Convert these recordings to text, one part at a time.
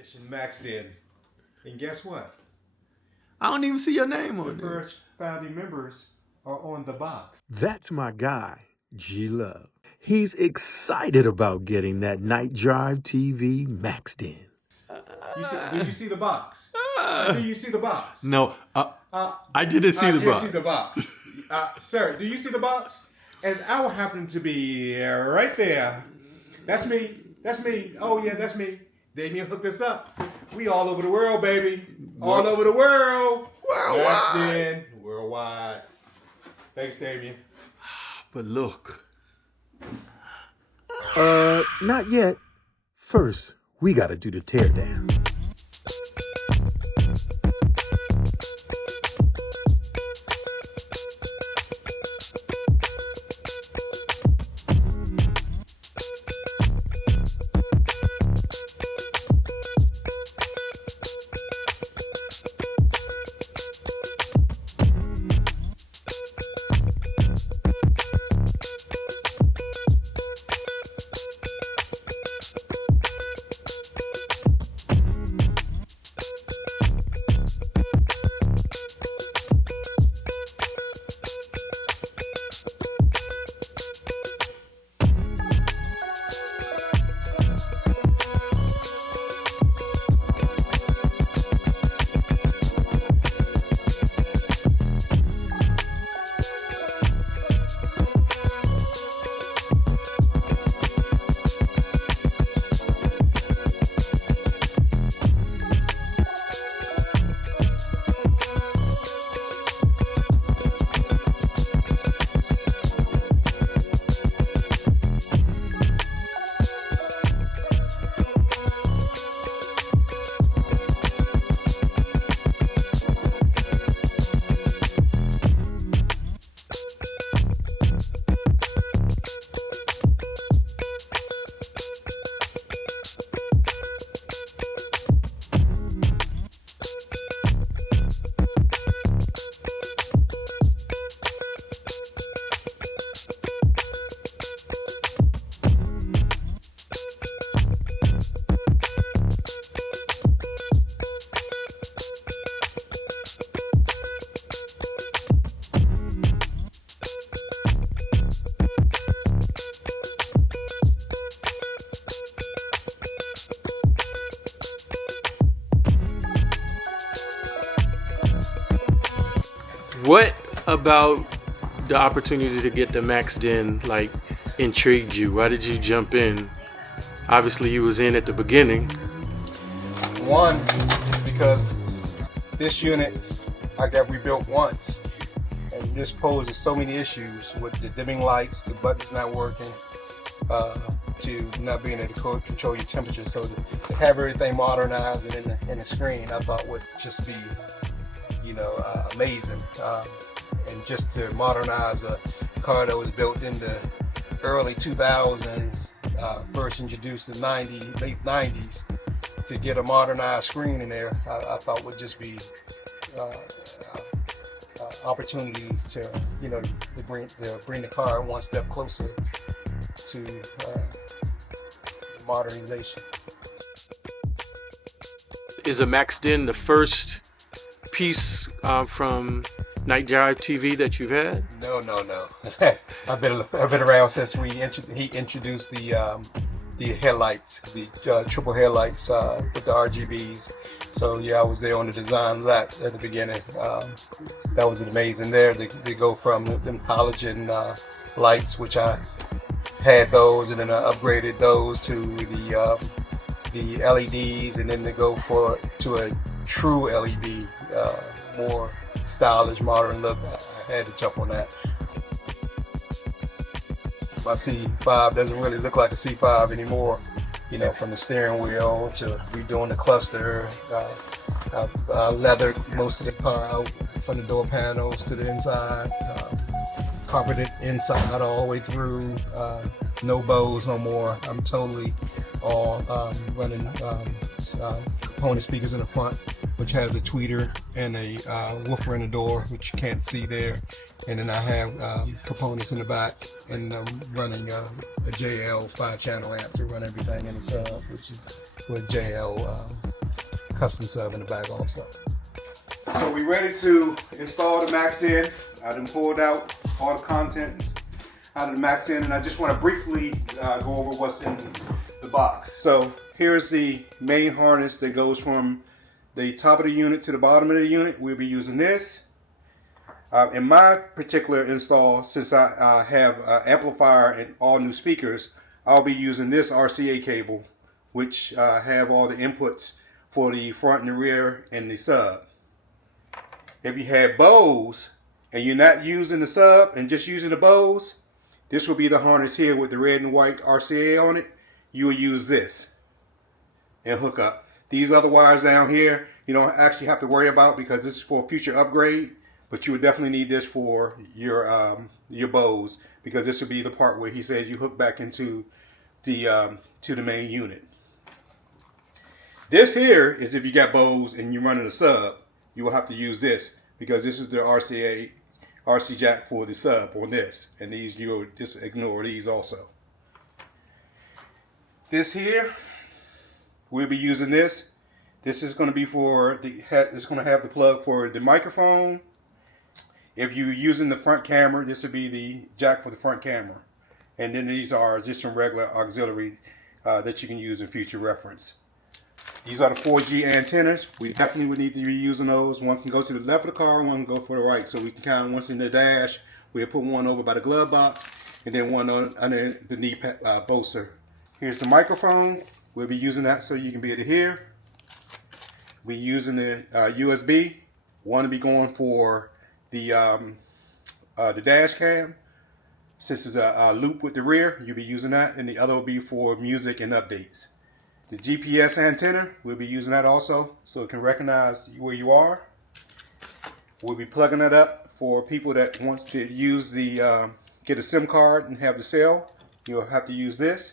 Edition MaxDin. And guess what? I don't even see your name on The there. first founding members are on the box. That's my guy, G-Love. He's excited about getting that KnightDrive TV MaxDin. Do you see the box? Do you see the box? No, I didn't see the box. You see the box. Sir, do you see the box? And I will happen to be right there. That's me. That's me. Oh, yeah, that's me. Damien hooked us up. We all over the world, baby. All over the world. Worldwide. MaxDin, worldwide. Thanks, Damien. But look. Not yet. First, we gotta do the teardown. What about the opportunity to get the MaxDin like intrigued you? Why did you jump in? Obviously you was in at the beginning. One is because this unit I got rebuilt once, and this poses so many issues with the dimming lights, the buttons not working, to not being able to control your temperature. So to have everything modernized and in the screen, I thought would just be, amazing. And just to modernize a car that was built in the early 2000s, first introduced in late 90s, to get a modernized screen in there, I thought would just be opportunity to bring the car one step closer to modernization. Is a MaxDin the first piece from KnightDrive TV that you've had? No. I've been around since he introduced the headlights, the triple headlights with the RGBs. So yeah, I was there on the design of that at the beginning. That was amazing there. They go from them halogen lights, which I had those, and then I upgraded those to the LEDs, and then they go to a true LED, more stylish, modern look. I had to jump on that. My C5 doesn't really look like a C5 anymore, from the steering wheel to redoing the cluster. I've leathered most of the car out from the door panels to the inside, carpeted inside all the way through, no bows no more. I'm totally all running component speakers in the front, which has a tweeter and a woofer in the door, which you can't see there. And then I have components in the back, and I'm running a JL 5-channel amp to run everything in the sub, which is with JL custom sub in the back also. So we're ready to install the MaxDin. I done pulled out all the contents out of the MaxDin, and I just want to briefly go over what's in the box. So here's the main harness that goes from the top of the unit to the bottom of the unit. We'll be using this. In my particular install, since I have amplifier and all new speakers, I'll be using this RCA cable, which have all the inputs for the front and the rear and the sub. If you have bows and you're not using the sub and just using the bows, this will be the harness here with the red and white RCA on it. You will use this and hook up. These other wires down here, you don't actually have to worry about because this is for a future upgrade, but you would definitely need this for your bows, because this would be the part where he says you hook back into the to the main unit. This here is if you got bows and you're running a sub, you will have to use this, because this is the RC jack for the sub on this, and these you'll just ignore these also. This here, we'll be using this. This is going to be for the, it's going to have the plug for the microphone. If you're using the front camera, this would be the jack for the front camera. And then these are just some regular auxiliary that you can use in future reference. These are the 4G antennas. We definitely would need to be using those. One can go to the left of the car, one can go for the right. So we can kind of, once in the dash, we'll put one over by the glove box, and then one on under the knee bolster. Here's the microphone. We'll be using that so you can be able to hear. We're using the USB. One will be going for the dash cam. Since it's a loop with the rear, you'll be using that, and the other will be for music and updates. The GPS antenna, we'll be using that also, so it can recognize where you are. We'll be plugging that up for people that want to use the get a SIM card and have the cell. You'll have to use this.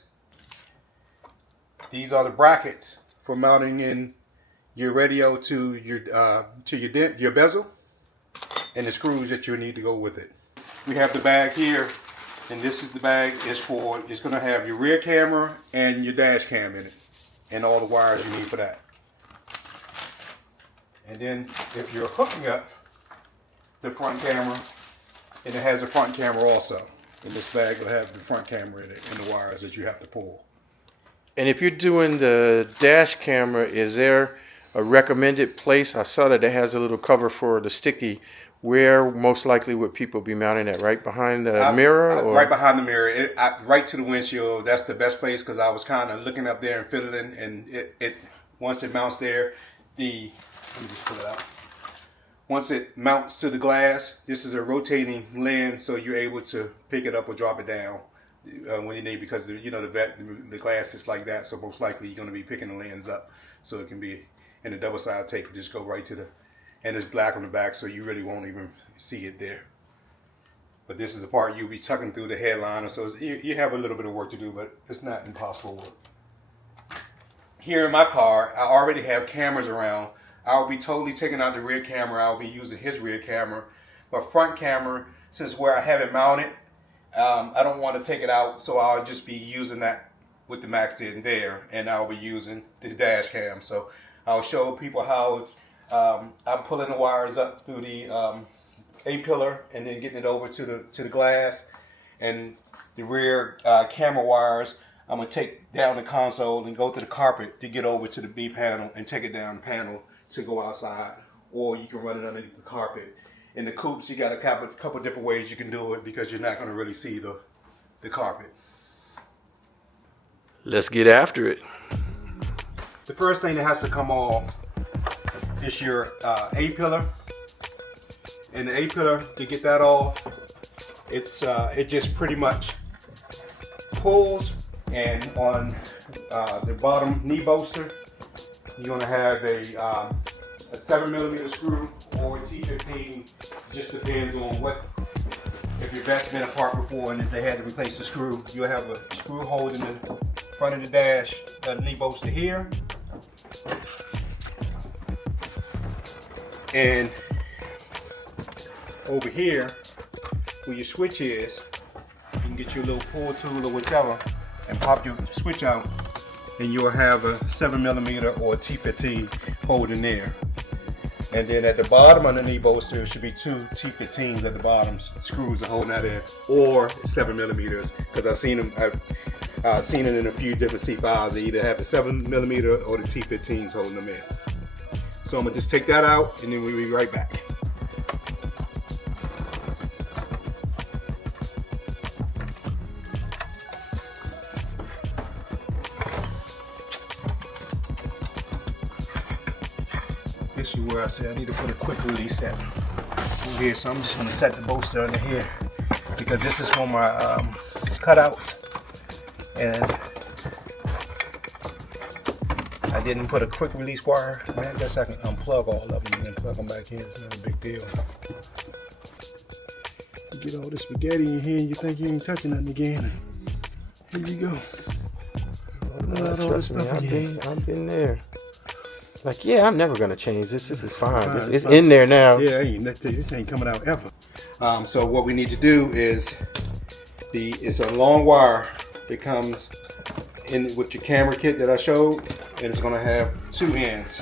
These are the brackets for mounting in your radio to your bezel, and the screws that you'll need to go with it. We have the bag here, and this is the bag. It's going to have your rear camera and your dash cam in it, and all the wires you need for that. And then if you're hooking up the front camera, and it has a front camera also, and this bag will have the front camera in it and the wires that you have to pull. And if you're doing the dash camera, is there a recommended place? I saw that it has a little cover for the sticky. Where most likely would people be mounting it? Right behind the mirror? Or? Right behind the mirror, right to the windshield. That's the best place, because I was kind of looking up there and fiddling, and it once it mounts there, let me just pull it out. Once it mounts to the glass, this is a rotating lens, so you're able to pick it up or drop it down when you need, because the glass is like that, so most likely you're going to be picking the lens up, so it can be, and the double side tape will just go right to the, and it's black on the back, so you really won't even see it there. But this is the part you'll be tucking through the headliner, so you have a little bit of work to do, but it's not impossible work. Here in my car, I already have cameras around. I'll be totally taking out the rear camera. I'll be using his rear camera. But front camera, since where I have it mounted, I don't want to take it out, so I'll just be using that with the MaxDin there, and I'll be using this dash cam. So I'll show people how I'm pulling the wires up through the A-pillar and then getting it over to the glass, and the rear camera wires I'm going to take down the console and go to the carpet to get over to the B panel and take it down the panel to go outside, or you can run it underneath the carpet. In the coupes, you got a couple different ways you can do it, because you're not going to really see the carpet. Let's get after it. The first thing that has to come off is your A-pillar. And the A-pillar, to get that off, it just pretty much pulls, and on the bottom knee bolster, you're going to have a 7mm screw or a T15, just depends on what, if your vet's been apart before and if they had to replace the screw, you'll have a screw holding the front of the dash, the knee bolster here. And over here, where your switch is, you can get your little pull tool or whichever and pop your switch out and you'll have a 7mm or a T15 holding there. And then at the bottom of the knee bolster, there should be 2 T15s at the bottom, screws are holding that in, or 7mm, because I've seen it in a few different C5s. They either have the 7mm or the T15s holding them in. So I'm gonna just take that out, and then we'll be right back. This is where I said I need to put a quick release set over here. So I'm just gonna set the bolster under here because this is for my cutouts, and I didn't put a quick release wire. I guess I can unplug all of them and then plug them back in. It's not a big deal. You get all this spaghetti in here and you think you ain't touching nothing again. Here you go. Trust me, I've been there. Like, yeah, I'm never gonna change this. This is fine. It's in there now. Yeah, this ain't coming out ever. So what we need to do is it's a long wire that comes in with your camera kit that I showed, and it's gonna have 2 ends.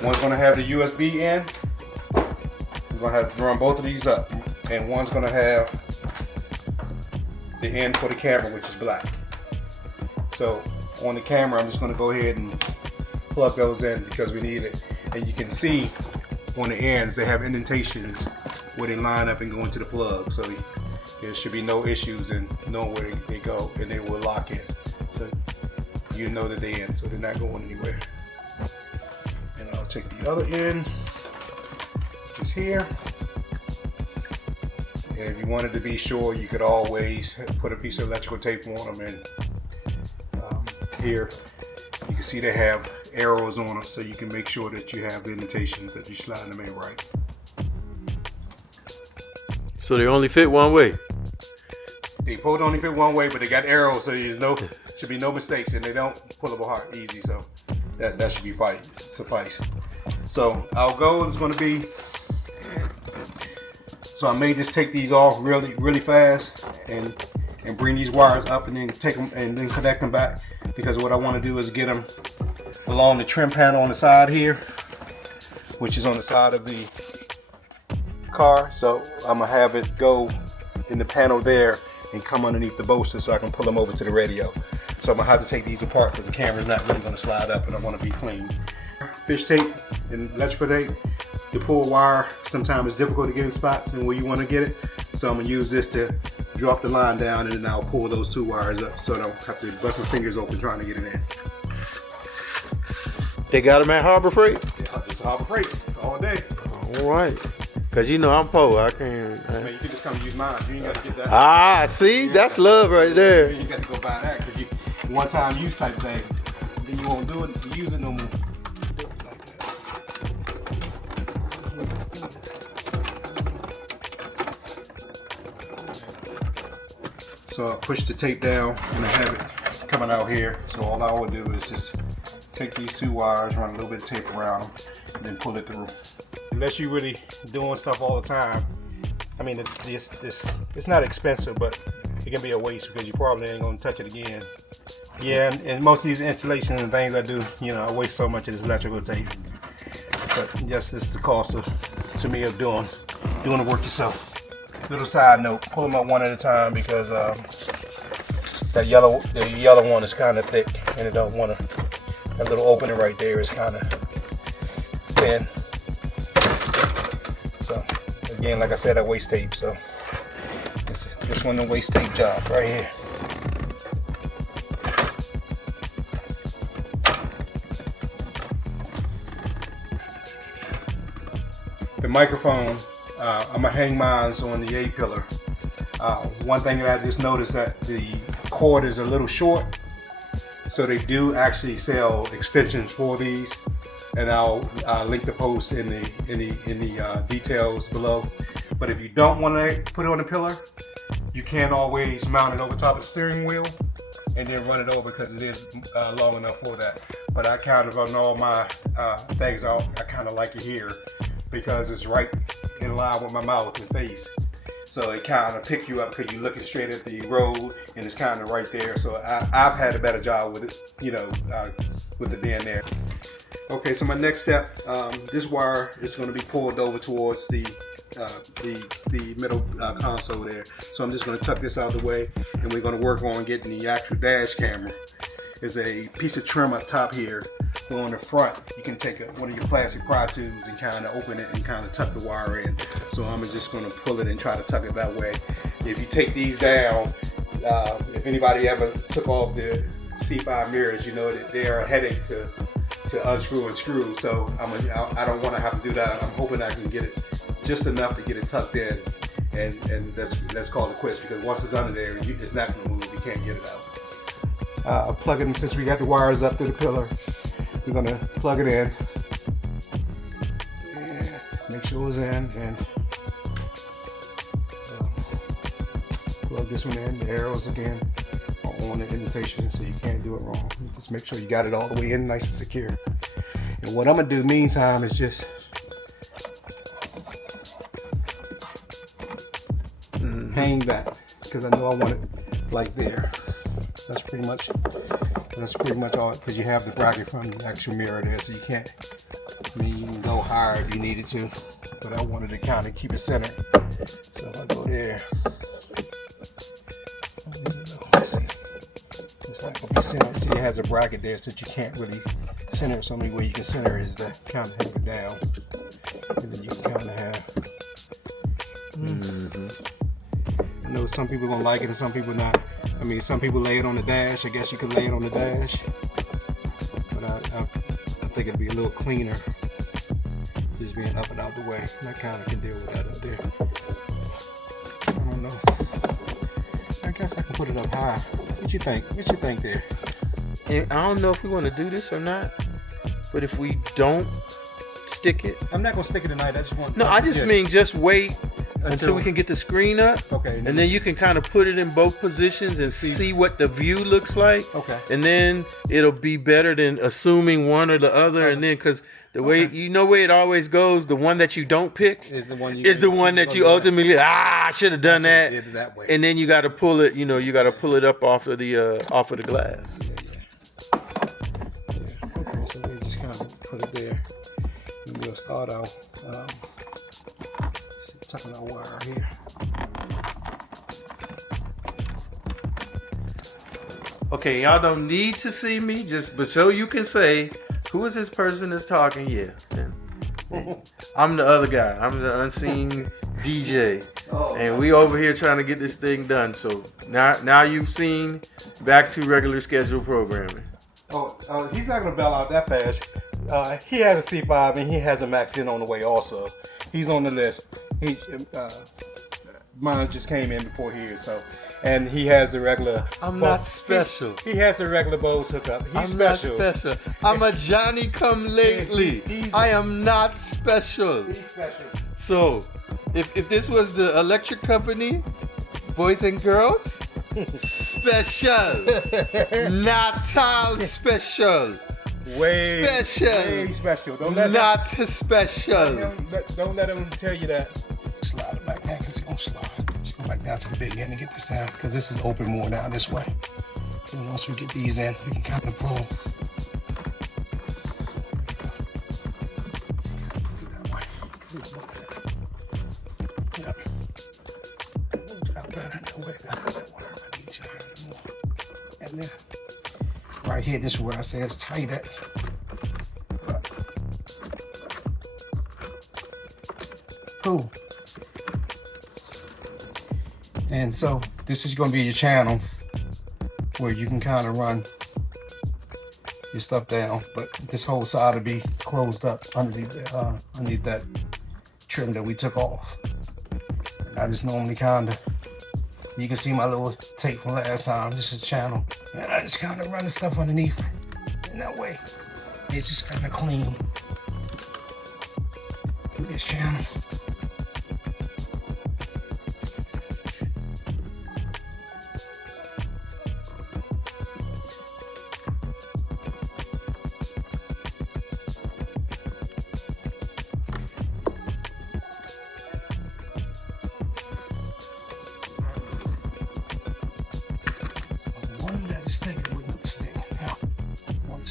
One's gonna have the USB end. We're gonna have to run both of these up, and one's gonna have the end for the camera, which is black. So on the camera, I'm just gonna go ahead and plug those in because we need it. And you can see on the ends they have indentations where they line up and go into the plug, so there should be no issues in knowing where they go, and they will lock in, so you know that they're in, so they're not going anywhere. And I'll take the other end, which is here, and if you wanted to be sure, you could always put a piece of electrical tape on them. And here you can see they have arrows on them, so you can make sure that you have the indentations, that you slide them in right. So they only fit one way. They both only fit one way, but they got arrows, so should be no mistakes, and they don't pull apart easy. So that should be suffice. So our goal is going to be. So I may just take these off really fast and bring these wires up and then take them and then connect them back, because what I want to do is get them along the trim panel on the side here, which is on the side of the car. So I'm gonna have it go in the panel there and come underneath the bolster so I can pull them over to the radio. So I'm gonna have to take these apart because the camera's not really gonna slide up, and I want to be clean. Fish tape and electrical tape. The pull wire sometimes it's difficult to get in spots and where you want to get it. So I'm gonna use this to drop the line down, and then I'll pull those 2 wires up so I don't have to bust my fingers open trying to get it in. They got them at Harbor Freight? Yeah, just Harbor Freight all day. All right. Because you know I'm poor. I can't. I mean, you can just come use mine. You ain't got to get that. Ah, see? Yeah. That's love right there. You got to go buy that because you one-time use type thing. Then you won't do it, use it no more. So I push the tape down and I have it coming out here. So all I would do is just take these 2 wires, run a little bit of tape around them, and then pull it through. Unless you're really doing stuff all the time, I mean, it's not expensive, but it can be a waste because you probably ain't gonna touch it again. Yeah, and most of these installations and things I do, I waste so much of this electrical tape. But just it's the cost to me of doing the work yourself. Little side note, pull them up one at a time because the yellow one is kind of thick, and it don't want to. That little opening right there is kind of thin. So again, like I said, I waste tape. So this one, the waste tape job right here. The microphone. I'm gonna hang mine on the A-pillar. One thing that I just noticed that the cord is a little short, so they do actually sell extensions for these, and I'll link the post in the details below. But if you don't want to put it on the pillar, you can always mount it over top of the steering wheel and then run it over because it is long enough for that. But I kind of on all my things, I kind of like it here because it's right in line with my mouth and face. So it kind of pick you up because you're looking straight at the road and it's kind of right there. So I've had a better job with it, you know, with it being there. Okay, so my next step, this wire is going to be pulled over towards the middle console there. So I'm just going to tuck this out of the way, and we're going to work on getting the actual dash camera. There's a piece of trim up top here. So on the front, you can take one of your plastic pry tubes and kind of open it and kind of tuck the wire in. So I'm just going to pull it and try to tuck it that way. If you take these down, if anybody ever took off the C5 mirrors, you know that they are a headache to unscrew and screw. So I don't want to have to do that. I'm hoping I can get it just enough to get it tucked in, and let's call it quits, because once it's under there, it's not going to move. You can't get it out. Plug it in, since we got the wires up to the pillar. We're going to plug it in. Yeah, make sure it's in, and plug this one in. The arrows again are on the indentation, so you can't do it wrong. Just make sure you got it all the way in, nice and secure. And what I'm going to do meantime is just hang that, because I know I want it like there. That's pretty much all, because you have the bracket from the actual mirror there, so you can't. I mean, you can go higher if you needed to, but I wanted to kind of keep it centered. So if I go there, let's see, it's not gonna be centered. See, it has a bracket there, so that you can't really center it. So the only way you can center it is to kind of have it down, and then you can kind of have. I know some people gonna like it and some people not. I mean, some people lay it on the dash. I guess you could lay it on the dash, but I think it'd be a little cleaner just being up and out the way. And I kind of can deal with that up there. I don't know. I guess I can put it up high. What you think? What you think there? And I don't know if we want to do this or not, but if we don't stick it, I'm not gonna stick it tonight. I just want. No, I just mean just wait until we can get the screen up. Okay. And then you can kind of put it in both positions and see what the view looks like. Okay. And then it'll be better than assuming one or the other. And then, because the way, you know where it always goes, the one that you don't pick is the one that you ultimately, I should have done that. Did it that way. And then you got to pull it, you know, you got to pull it up off of the glass. Okay, so we just kind of put it there. And we'll start out tucking our wire here. Okay, y'all don't need to see me, but so you can say, who is this person that's talking? Yeah. I'm the other guy. I'm the unseen DJ. And we over here trying to get this thing done. So now you've seen back to regular scheduled programming. He's not gonna bail out that fast. He has a C5 and he has a MaxDin on the way also. He's on the list. Mine just came in before here, so, and he has the regular. I'm not special. He has the regular Bose hookup. He's special. Not special. I'm a Johnny come lately. I am not special. He's special. So, if this was the electric company, boys and girls, special. Natal special. Way special. Don't let special. Don't let him tell you that. Slide it back down, because it's gonna slide. Just go back down to the big end and get this down, because this is open more down this way. And once we get these in, we can kind of pull them. Yep. Moves out better. And then right here, this is what I say is tight at. Cool. And so this is going to be your channel where you can kind of run your stuff down, but this whole side will be closed up underneath that trim that we took off. And I just normally kind of, you can see my little tape from last time. This is channel, and I just kind of run the stuff underneath in that way. It's just kind of clean through this channel.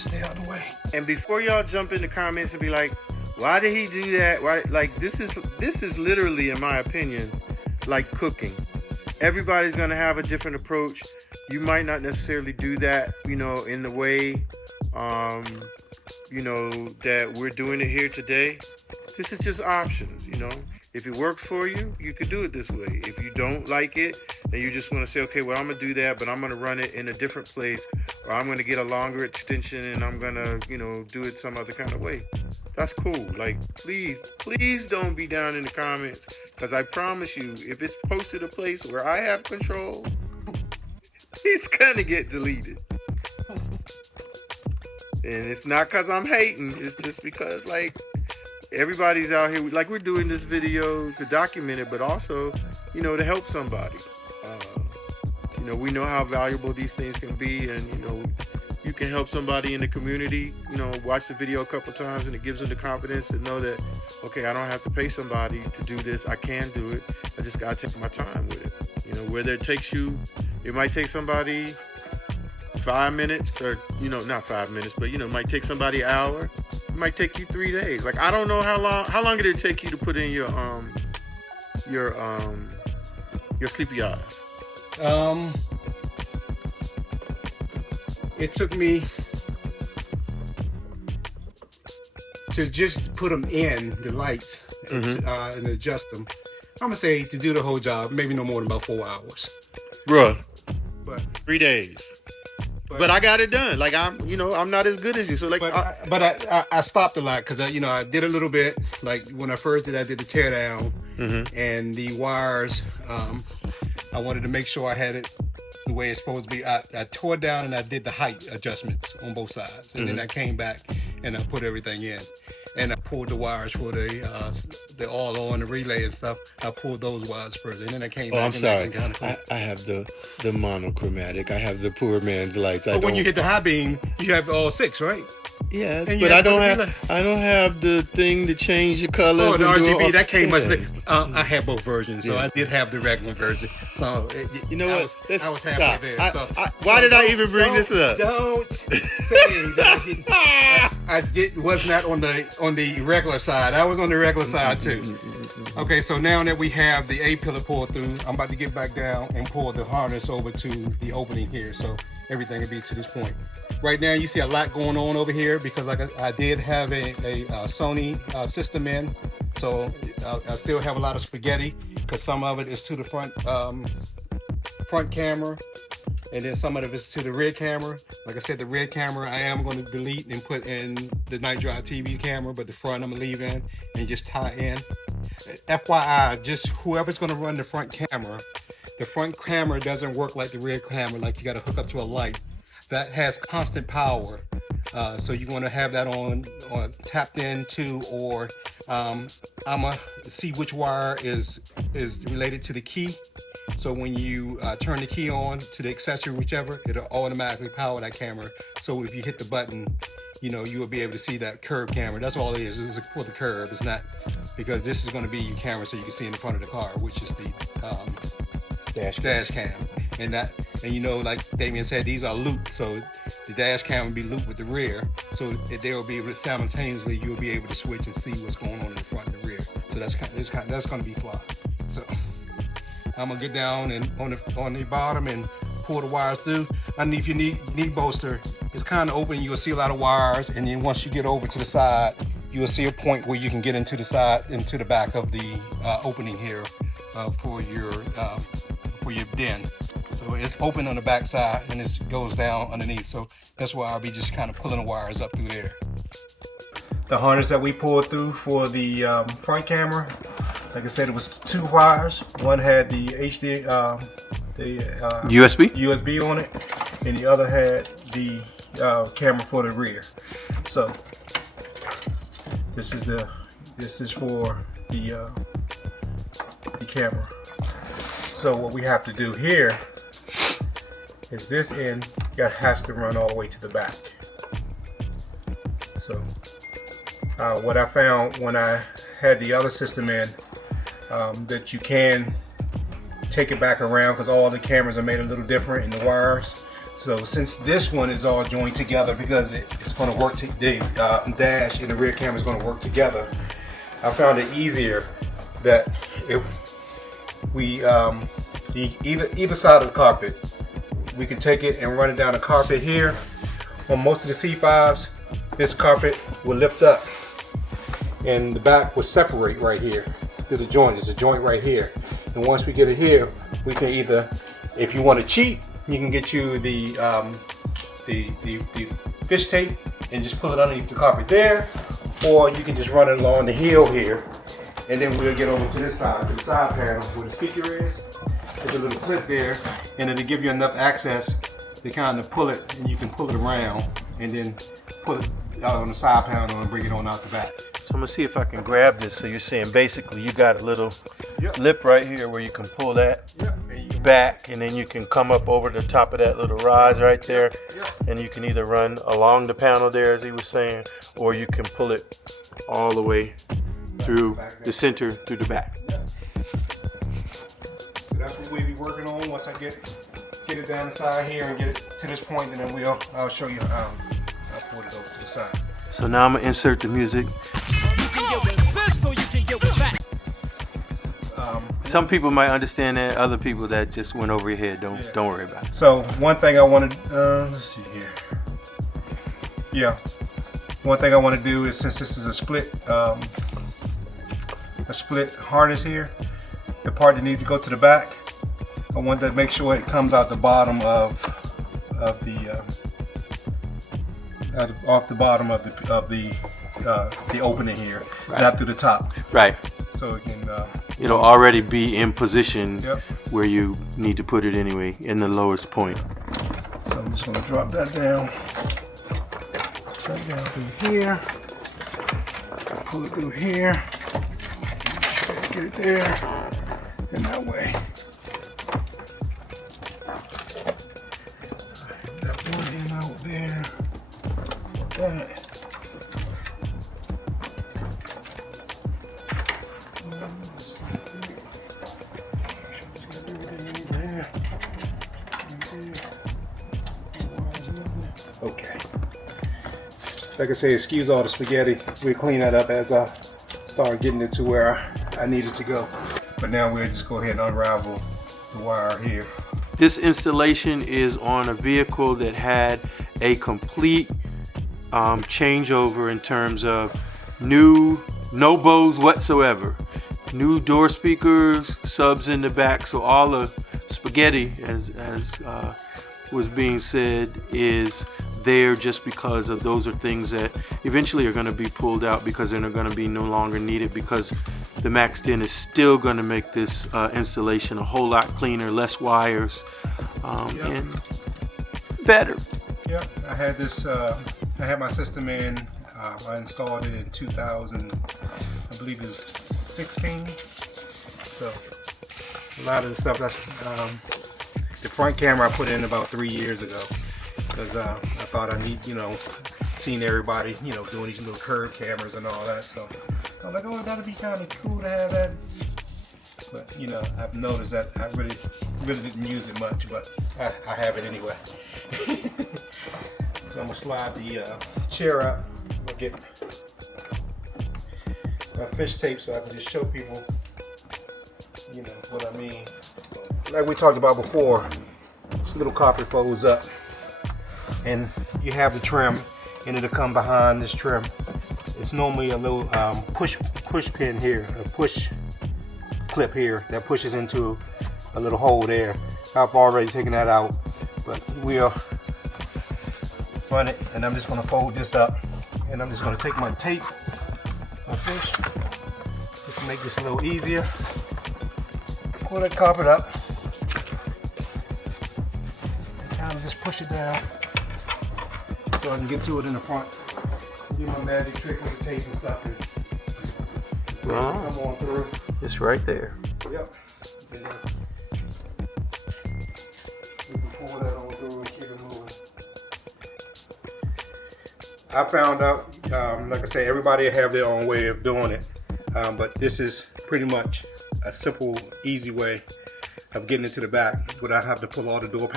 Stay out of the way. And before y'all jump in the comments and be like, why did he do that? Why? Like, this is literally, in my opinion, like cooking. Everybody's gonna have a different approach. You might not necessarily do that, you know, in the way, you know, that we're doing it here today. This is just options, you know. If it works for you, you could do it this way. If you don't like it, then you just want to say, okay, well, I'm gonna do that, but I'm gonna run it in a different place, or I'm gonna get a longer extension and I'm gonna, you know, do it some other kind of way. That's cool. Like, please don't be down in the comments, because I promise you, if it's posted a place where I have control, it's gonna get deleted. And it's not because I'm hating, it's just because, like, everybody's out here, like, we're doing this video to document it, but also, you know, to help somebody. You know, we know how valuable these things can be, and, you know, you can help somebody in the community, you know, watch the video a couple times, and it gives them the confidence to know that, okay, I don't have to pay somebody to do this. I can do it. I just got to take my time with it. You know, whether it takes you, it might take somebody 5 minutes, or, you know, not 5 minutes, but, you know, it might take somebody an hour. It might take you 3 days. Like, I don't know how long did it take you to put in your sleepy eyes? It took me to just put them in the lights and adjust them. I'm gonna say to do the whole job, maybe no more than about 4 hours. Bruh. But 3 days. But I got it done. Like, I'm not as good as you. So, like, I stopped a lot because I did a little bit. Like, when I first did, I did the tear down and the wires. I wanted to make sure I had it the way it's supposed to be. I tore down and I did the height adjustments on both sides, and then I came back and I put everything in, and I pulled the wires for the all on the relay and stuff. I pulled those wires first, and then I came back. I'm and sorry. kind of cool. I have the monochromatic. I have the poor man's lights. But when you hit the high beam, you have all 6, right? Yes, and but I don't have the thing to change the colors. Oh, the RGB that came much. Yeah. I had both versions, so I did have the regular version. So you know what? I was halfway there. Why did I even bring this up? Don't say that I was not on the regular side. I was on the regular side too. Okay, so now that we have the A pillar pulled through, I'm about to get back down and pull the harness over to the opening here, so everything will be to this point. Right now, you see a lot going on over here because, like, I did have a Sony system in, so I still have a lot of spaghetti because some of it is to the front camera, and then some of it is to the rear camera. Like I said, the rear camera I am going to delete and put in the KnightDrive TV camera, but the front I'm going to leave in and just tie in. FYI, just whoever's going to run the front camera doesn't work like the rear camera, like you got to hook up to a light. That has constant power, so you want to have that on tapped into, or I'm gonna see which wire is related to the key. So when you turn the key on to the accessory, whichever, it'll automatically power that camera. So if you hit the button, you will be able to see that curve camera. That's all it is. It's for the curve. It's not because this is going to be your camera, so you can see in the front of the car, which is the dash cam. And like Damien said, these are looped, so the dash cam will be looped with the rear, so they will be able to simultaneously, you'll be able to switch and see what's going on in the front and the rear. So that's going to be fly. So I'm gonna get down and on the bottom and pull the wires through. Underneath your knee bolster, it's kind of open. You'll see a lot of wires, and then once you get over to the side, you'll see a point where you can get into the back of the opening here for your den. So it's open on the back side and it goes down underneath. So that's why I'll be just kind of pulling the wires up through there. The harness that we pulled through for the front camera, like I said, it was 2 wires. One had the USB on it, and the other had the camera for the rear. So this is for the camera. So what we have to do here is this end has to run all the way to the back. So what I found when I had the other system in, that you can take it back around because all the cameras are made a little different in the wires. So since this one is all joined together, because it's going to work, the dash and the rear camera is going to work together, I found it easier that if we either side of the carpet, we can take it and run it down the carpet here. On most of the C5s, this carpet will lift up and the back will separate right here. There's a joint. There's a joint right here. And once we get it here, we can either, if you want to cheat, you can get you the fish tape and just pull it underneath the carpet there, or you can just run it along the heel here, and then we'll get over to this side, to the side panel where the speaker is. There's a little clip there, and it'll give you enough access to kind of pull it, and you can pull it around and then pull it out on the side panel and bring it on out the back. So I'm gonna see if I can grab this. So you're saying basically you got a little lip right here where you can pull that back, and then you can come up over the top of that little rise right there, and you can either run along the panel there as he was saying, or you can pull it all the way through the center through the back. So that's what we'll be working on once I get it down the side here and get it to this point, and then I'll show you how I'll put it over to the side. So now I'm gonna insert the music. Some people might understand that, other people that just went over your head, don't worry about it. So one thing I want to, let's see here. Yeah, one thing I want to do is, since this is a split harness here, the part that needs to go to the back, I want to make sure it comes out the bottom off the bottom of the opening here, not through the top. Right. So it can. It'll already be in position where you need to put it anyway, in the lowest point. So I'm just going to drop that down. Straight down through here. Pull it through here. Get it there. And that way. That one in out there. That. Okay. Like I say, excuse all the spaghetti. We'll clean that up as I start getting it to where I need it to go. But now we'll just go ahead and unravel the wire here. This installation is on a vehicle that had a complete changeover in terms of no bows whatsoever. New door speakers, subs in the back, so all the spaghetti, as was being said, is there just because of those are things that eventually are going to be pulled out because they're going to be no longer needed, because the MaxDin is still going to make this installation a whole lot cleaner, less wires, and better. Yep, I had this. I had my system in. I installed it in 2000, I believe it was 16. So a lot of the stuff that the front camera I put in about 3 years ago, because I thought I need, seeing everybody, doing these little curved cameras and all that. So I'm like, oh, that'd be kind of cool to have that. But I've noticed that I really didn't use it much, but I have it anyway. So I'm gonna slide the chair up. I'm gonna get my fish tape so I can just show people, what I mean. Like we talked about before, this little carpet folds up, and you have the trim, and it'll come behind this trim. It's normally a little push pin here, a push clip here that pushes into a little hole there. I've already taken that out, but we'll run it, and I'm just going to fold this up, and I'm just going to take my tape, my fish, just to make this a little easier. Pull that carpet up, and kind of just push it down so I can get to it in the front. Do my magic trick with the tape and stuff. Come on through. It's right there. Yep. We can pull that on through and keep it moving. I found out, like I say, everybody have their own way of doing it, but this is pretty much a simple, easy way of getting into the back without having to pull all the door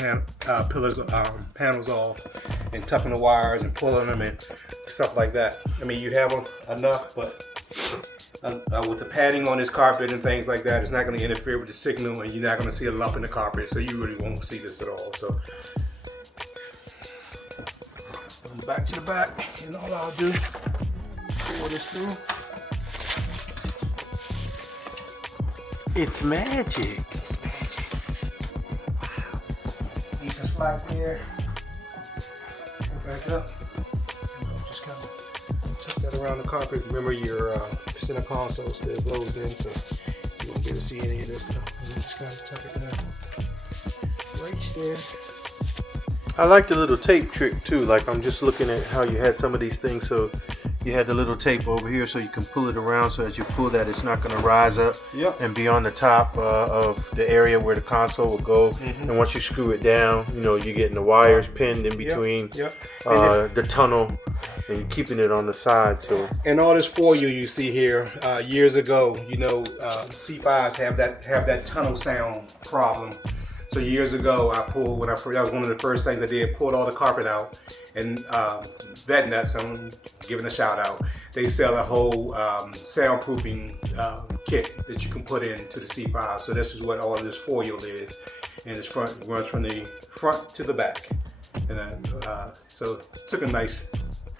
panels off and tucking the wires and pulling them and stuff like that. I mean, you have enough, but with the padding on this carpet and things like that, it's not going to interfere with the signal, and you're not going to see a lump in the carpet, so you really won't see this at all. So back to the back, and all I'll do, pull this through. It's magic. It's magic. Wow. Decent slide there. Go back up. And just kind of tuck that around the carpet. Remember your center console still blows in, so you won't be able to see any of this stuff. And just kind of tuck it down. Right there. I like the little tape trick too. Like, I'm just looking at how you had some of these things. So you had the little tape over here so you can pull it around, so as you pull that, it's not going to rise up and be on the top of the area where the console will go. And once you screw it down, you know, you're getting the wires pinned in between the tunnel, and you're keeping it on the side. So, and all this foil you see here, years ago, you know, C5s have that tunnel sound problem. So years ago, that was one of the first things I did, pulled all the carpet out, and Vet Nuts, I'm giving a shout out, they sell a whole soundproofing kit that you can put into the C5. So this is what all of this foil is, and it runs from the front to the back. And so it took a nice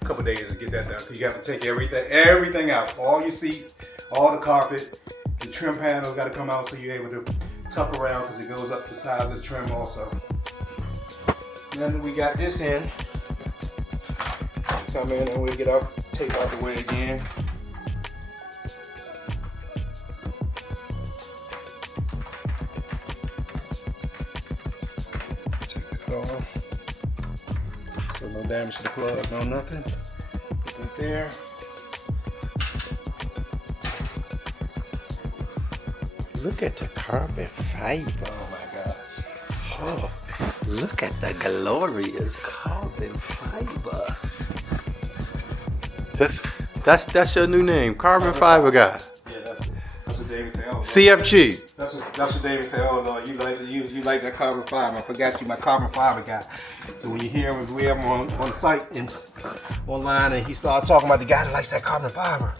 couple days to get that done, because you have to take everything out, all your seats, all the carpet, the trim panel got to come out, so you're able to tuck around, because it goes up the sides of the trim also. And then we got this in. Come in and we get our tape out the way again. Take that off. So no damage to the plug, no nothing. Put that there. look at the carbon fiber. Oh my gosh. Oh, look at the glorious carbon fiber. That's your new name, carbon fiber guy. Yeah, that's what David said. Oh, CFG. That's what David said. Oh Lord, you like that carbon fiber. I forgot you, my carbon fiber guy. So when you hear him, we have him on site and online, and he started talking about the guy that likes that carbon fiber.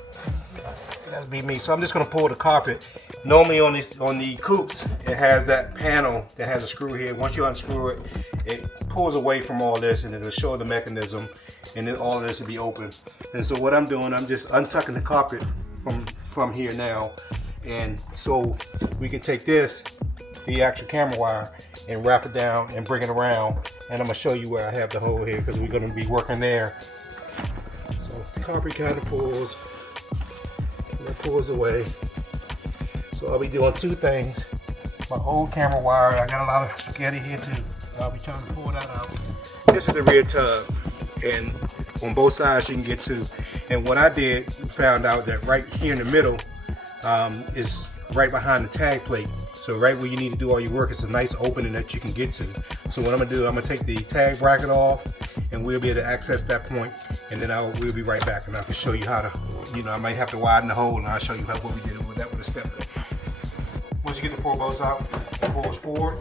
That'll be me. So I'm just gonna pull the carpet. Normally on the coupes, it has that panel that has a screw here. Once you unscrew it, it pulls away from all this, and it'll show the mechanism, and then all of this will be open. And so what I'm doing, I'm just untucking the carpet from here now, and so we can take this, the actual camera wire, and wrap it down and bring it around. And I'm gonna show you where I have the hole here, because we're gonna be working there. So the carpet kind of pulls. That pulls away. So I'll be doing two things. My old camera wire, I got a lot of spaghetti here too. I'll be trying to pull that out. This is the rear tub, and on both sides you can get two. And what I did, found out that right here in the middle is right behind the tag plate. So right where you need to do all your work, it's a nice opening that you can get to. So what I'm gonna do, I'm gonna take the tag bracket off, and we'll be able to access that point, and then we'll be right back, and I can show you how to, I might have to widen the hole, and I'll show you what we did with that with a step. Once you get the four bolts out, pull it forward,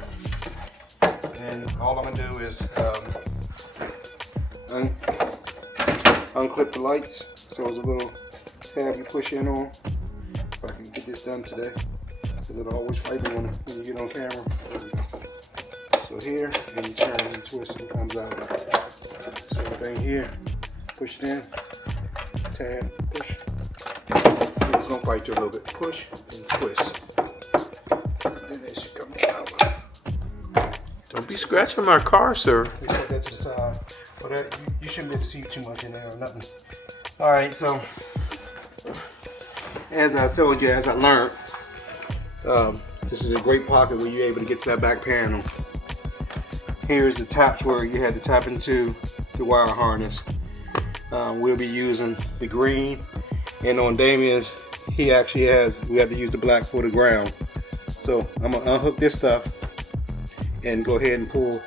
and all I'm gonna do is unclip the lights. So there's a little tab you push in on. If I can get this done today, because it'll always fight me when you get on camera. So here, and you turn and twist, and it comes out. So everything here, push it in, tab, push. It's gonna bite you a little bit. Push and twist. And then it should come out. Don't be scratching my car, sir. We set that to the side. So that you shouldn't be able to see too much in there or nothing. Alright, so as I told you, as I learned, this is a great pocket where you're able to get to that back panel. Here's the taps where you had to tap into the wire harness. We'll be using the green, and on Damien's, he actually we have to use the black for the ground. So I'm gonna unhook this stuff and go ahead and pull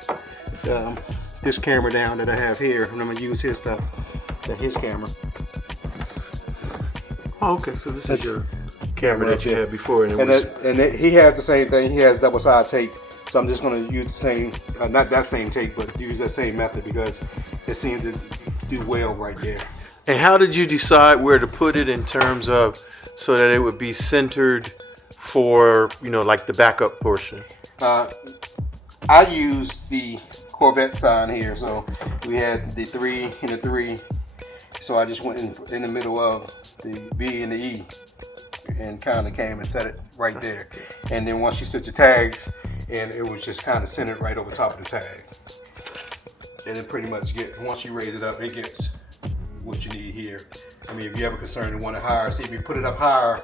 this camera down that I have here, and I'm gonna use his stuff, his camera. Oh, okay, so this is your... camera that you had before, and he has the same thing. He has double side tape, so I'm just going to use the same, not that same tape, but use that same method because it seems to do well right there. And how did you decide where to put it in terms of so that it would be centered for, you know, like the backup portion? I used the Corvette sign here, so we had the 3 and the 3. So I just went in the middle of the B and the E and kind of came and set it right there. And then once you set your tags, and it was just kind of centered right over top of the tag. And it pretty much once you raise it up, it gets what you need here. I mean, if you ever concerned and want it higher, see if you put it up higher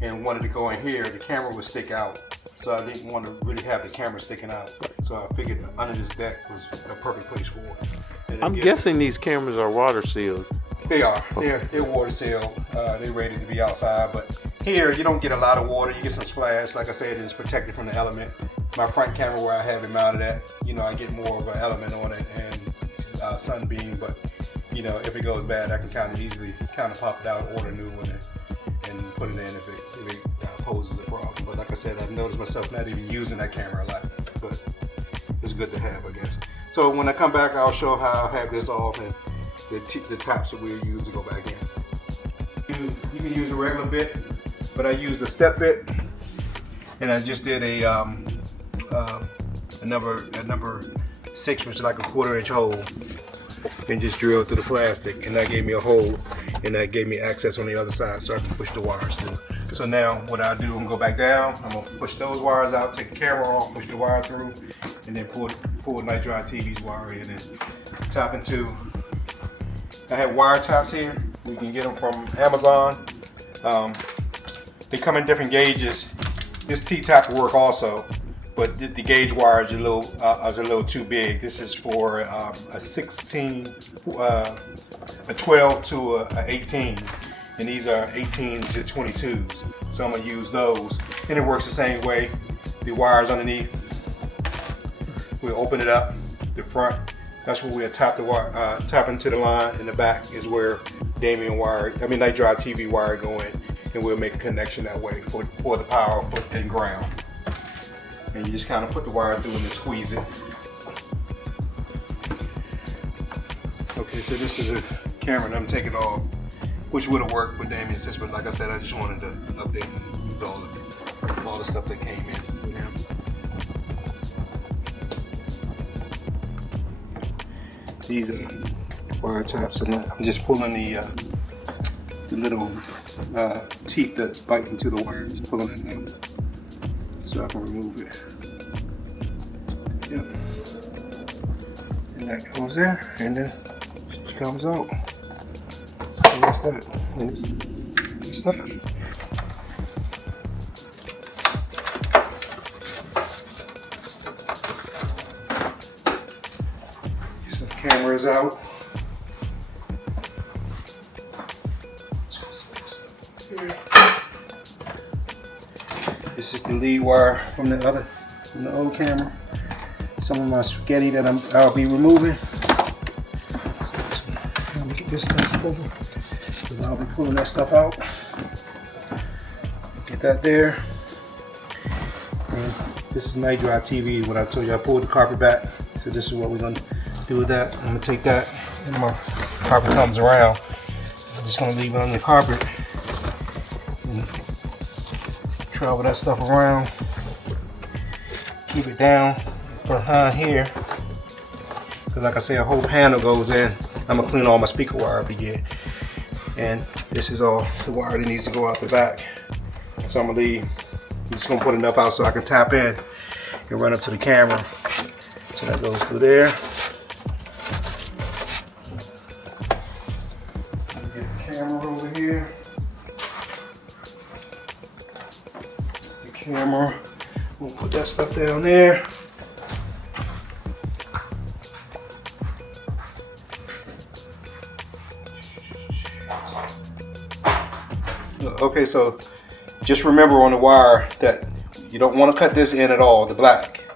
and wanted to go in here, the camera would stick out. So I didn't want to really have the camera sticking out. So I figured under this deck was a perfect place for it. I'm guessing these cameras are water sealed. They are. They're water sealed. They're ready to be outside. But here, you don't get a lot of water. You get some splash. Like I said, it's protected from the element. My front camera where I have it mounted at, you know, I get more of an element on it and sunbeam. But, you know, if it goes bad, I can kind of easily kind of pop it out, order a new one, and put it in if it poses a problem. But like I said, I've noticed myself not even using that camera a lot. But it's good to have, I guess. So when I come back, I'll show how I have this off and the taps that we'll use to go back in. You can use a regular bit, but I used a step bit, and I just did a number 6, which is like a 1/4-inch hole, and just drilled through the plastic, and that gave me a hole, and that gave me access on the other side, so I can push the wires through. So now what I'll do, I'm gonna go back down, I'm gonna push those wires out, take the camera off, push the wire through, and then pull KnightDrive TV's wire in and tap into. I have wire taps here. We can get them from Amazon. They come in different gauges. This T-tap will work also, but the gauge wire is a little too big. This is for a 16, a 12 to a 18, and these are 18 to 22s. So I'm gonna use those, and it works the same way. The wires underneath, we'll open it up. The front, that's where we'll tap the wire, tap into the line. In the back is where KnightDrive TV wire go in, and we'll make a connection that way for the power and ground. And you just kind of put the wire through and then squeeze it. Okay, so this is a camera that I'm taking off, which would have worked with Damien's system, but like I said, I just wanted to update and use all the stuff that came in with him. These are wire taps, and I'm just pulling the little teeth that bite into the wire, just pulling it out so I can remove it. Yep. And that goes there, and then it comes out. And that's that. And it's that. So the camera is out. This is the lead wire from the old camera. Some of my spaghetti that I'll be removing. So let me get this stuff over, because I'll be pulling that stuff out. Get that there. And this is KnightDrive TV. What I told you, I pulled the carpet back. So this is what we're gonna do with that. I'm gonna take that, and my carpet comes around. I'm just gonna leave it on the carpet and travel that stuff around. Keep it down behind here, because like I say, a whole panel goes in. I'm gonna clean all my speaker wire up again, and this is all the wire that needs to go out the back. So I'm just gonna put enough out so I can tap in and run up to the camera. So that goes through there. Get the camera over here. That's the camera. We'll put that stuff down there. Okay, so just remember on the wire that you don't want to cut this in at all, the black.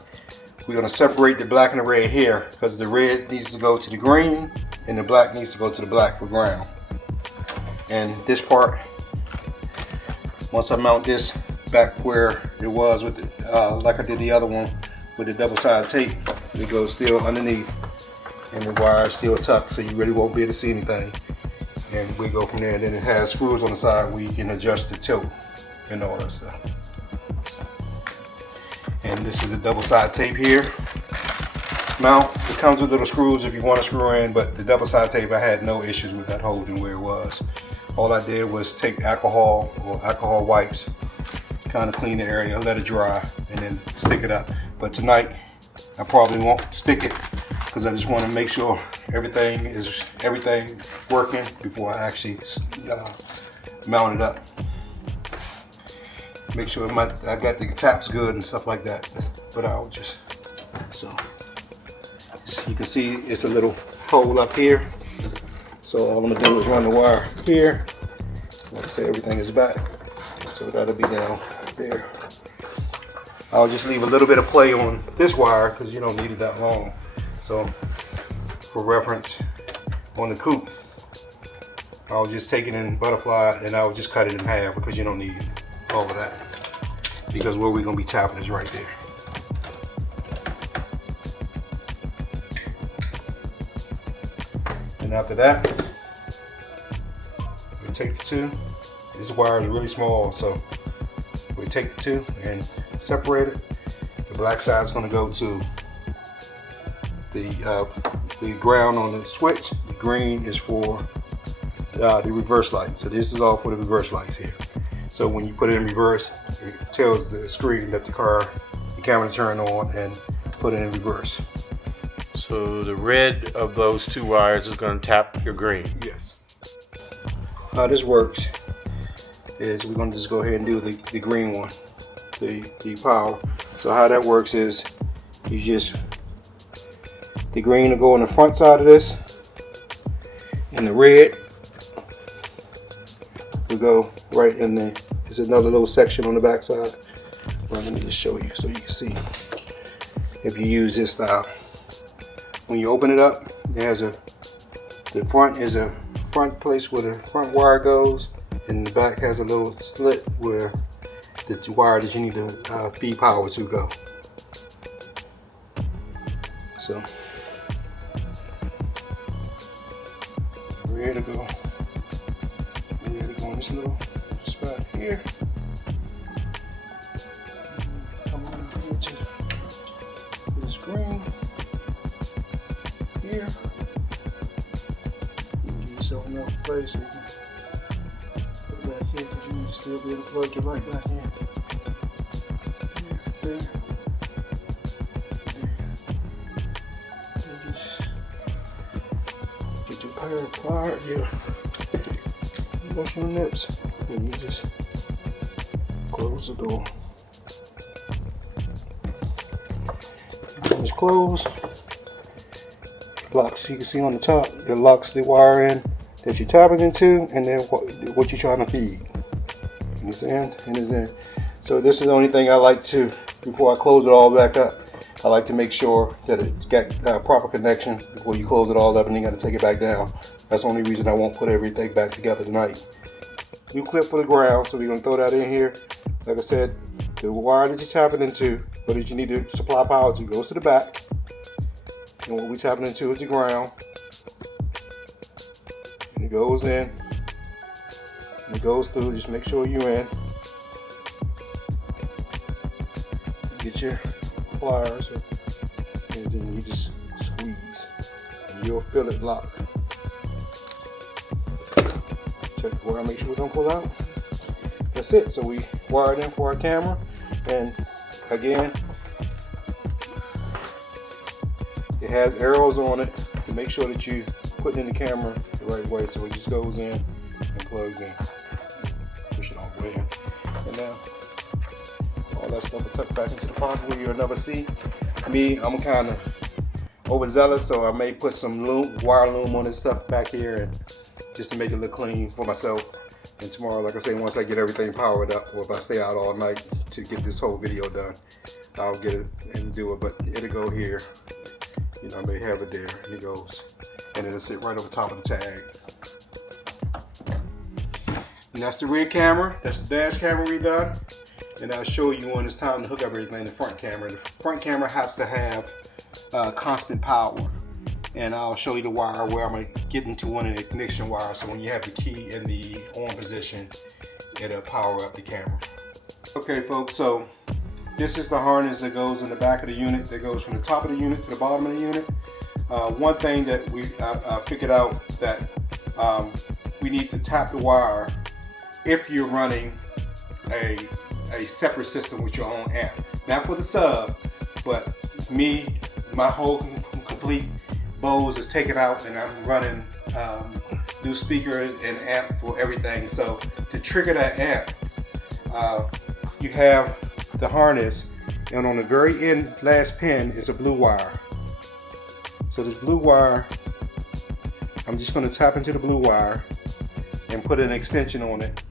We're going to separate the black and the red here, because the red needs to go to the green and the black needs to go to the black for ground. And this part Once I mount this back where it was with the, like I did the other one with the double-sided tape, it goes still underneath and the wire is still tucked, so you really won't be able to see anything. And we go from there. And then it has screws on the side where you can adjust the tilt and all that stuff. And this is the double-sided tape here. Mount, it comes with little screws if you want to screw in, but the double-sided tape, I had no issues with that holding where it was. All I did was take alcohol or alcohol wipes, kind of clean the area, let it dry, and then stick it up. But tonight, I probably won't stick it because I just want to make sure everything working before I actually mount it up. Make sure I got the taps good and stuff like that. But I'll just, so you can see it's a little hole up here. So all I'm gonna do is run the wire here. Like I say, everything is back. So that'll be down there. I'll just leave a little bit of play on this wire because you don't need it that long. So for reference, on the coupe, I'll just take it in butterfly and I'll just cut it in half because you don't need all of that. Because where we're gonna be tapping is right there. And after that, we take the two. This wire is really small, so we take the two and separate it. The black side is going to go to the ground on the switch. The green is for the reverse light. So this is all for the reverse lights here. So when you put it in reverse, it tells the screen that the camera turn on and put it in reverse. So the red of those two wires is going to tap your green. Yes. How this works is we're going to just go ahead and do the green one, the power. So how that works is you just, the green will go on the front side of this and the red will go right in there. There's another little section on the back side. Well, let me just show you so you can see if you use this style. When you open it up, the front is a front place where the front wire goes, and the back has a little slit where the wire that you need to feed power to go. So we're ready to go. We're ready to go in this little spot here. Come on here to this green. Here, you can give yourself enough place so you can put it back here because you need to still be able to plug your light back in. There. And just get your power apart, your washing nips, and you just close the door. When it's closed, locks, you can see on the top, it locks the wire in that you're tapping into and then what you're trying to feed. And it's in and it's in. So this is the only thing I like to, before I close it all back up, I like to make sure that it's got proper connection before you close it all up and you got to take it back down. That's the only reason I won't put everything back together tonight. New clip for the ground, so we're going to throw that in here. Like I said, the wire that you're tapping into, but that you need to supply power to, goes to the back. And what we're tapping into is the ground. And it goes in. And it goes through. Just make sure you're in. Get your pliers. And then you just squeeze. And you'll feel it lock. Check the wire, make sure it don't pull out. That's it. So we wired in for our camera. And again, it has arrows on it to make sure that you put in the camera the right way. So it just goes in and plugs in. Push it all the way in. And now all that stuff will tuck back into the pocket where you'll never see. Me, I'm kind of overzealous, so I may put some wire loom on this stuff back here and just to make it look clean for myself. And tomorrow, like I say, once I get everything powered up, or if I stay out all night to get this whole video done, I'll get it and do it. But it'll go here. You know, I may have it there, and it goes, and it'll sit right over top of the tag. And that's the rear camera. That's the dash camera redone. And I'll show you when it's time to hook up everything. The front camera. The front camera has to have constant power. And I'll show you the wire where I'm going to get into one of the ignition wires. So when you have the key in the on position, it'll power up the camera. Okay, folks. So this is the harness that goes in the back of the unit. That goes from the top of the unit to the bottom of the unit. One thing that I figured out that we need to tap the wire if you're running a separate system with your own amp. Not for the sub, but me, my whole complete Bose is taken out and I'm running new speakers and amp for everything. So to trigger that amp, you have the harness, and on the very end last pin is a blue wire. So this blue wire, I'm just going to tap into the blue wire and put an extension on it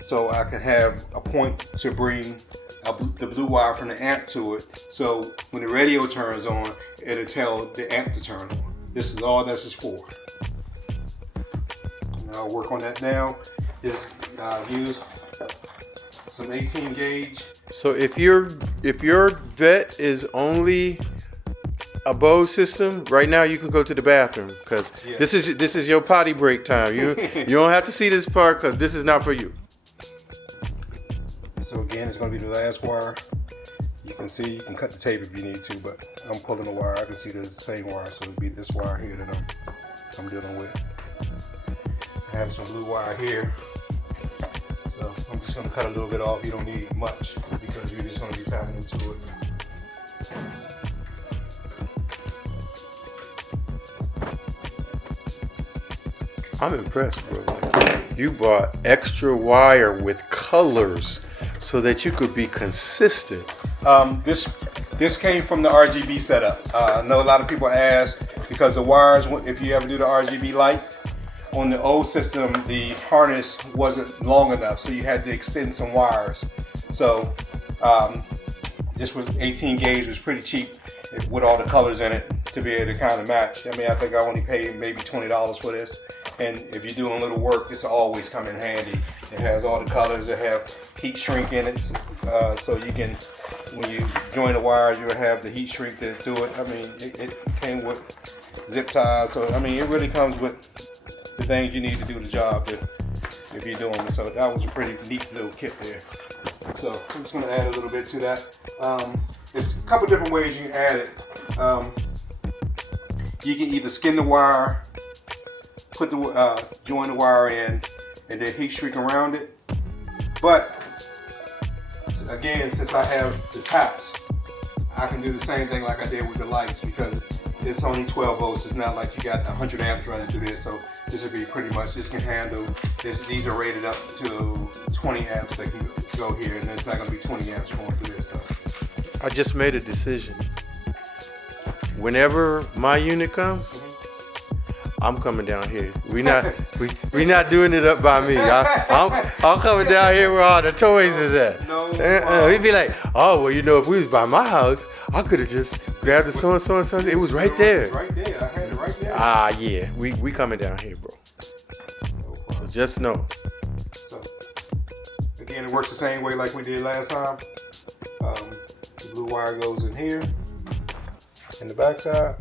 so I can have a point to bring the blue wire from the amp to it. So when the radio turns on, it'll tell the amp to turn on. This is all this is for. And I'll work on that now. Just use some 18 gauge. So if your vet is only a Bose system, right now you can go to the bathroom because this is your potty break time. You don't have to see this part because this is not for you. So again, it's going to be the last wire. You can see, you can cut the tape if you need to, but I'm pulling the wire. I can see the same wire, so it'll be this wire here that I'm dealing with. I have some blue wire here, so I'm just going to cut a little bit off. You don't need much because you're just going to be tapping into it. I'm impressed, bro. You bought extra wire with colors so that you could be consistent. This came from the RGB setup. I know a lot of people ask because the wires, if you ever do the RGB lights, on the old system, the harness wasn't long enough, so you had to extend some wires. So this was 18 gauge, was pretty cheap with all the colors in it to be able to kind of match. I mean, I think I only paid maybe $20 for this. And if you're doing a little work, this will always come in handy. It has all the colors. It have heat shrink in it, so you can, when you join the wires, you'll have the heat shrink to do it. I mean, it came with zip ties, so I mean, it really comes with the things you need to do the job if you're doing it. So that was a pretty neat little kit there. So I'm just going to add a little bit to that. There's a couple different ways you can add it. You can either skin the wire, put the join the wire in, and then heat shrink around it. But again, since I have the taps, I can do the same thing like I did with the lights because it's only 12 volts. It's not like you got 100 amps running through this. So this would be pretty much, this can handle this. These are rated up to 20 amps that can go here, and it's not going to be 20 amps going through this. So I just made a decision. Whenever my unit comes, I'm coming down here. We not doing it up by me. I'm coming down here where all the toys is at. He'd be like, oh well, you know, if we was by my house, I could have just grabbed the so and so and so. It was right there. Right there. I had it right there. Ah yeah, we coming down here, bro. So just know. So again, it works the same way like we did last time. The blue wire goes in here, in the back side.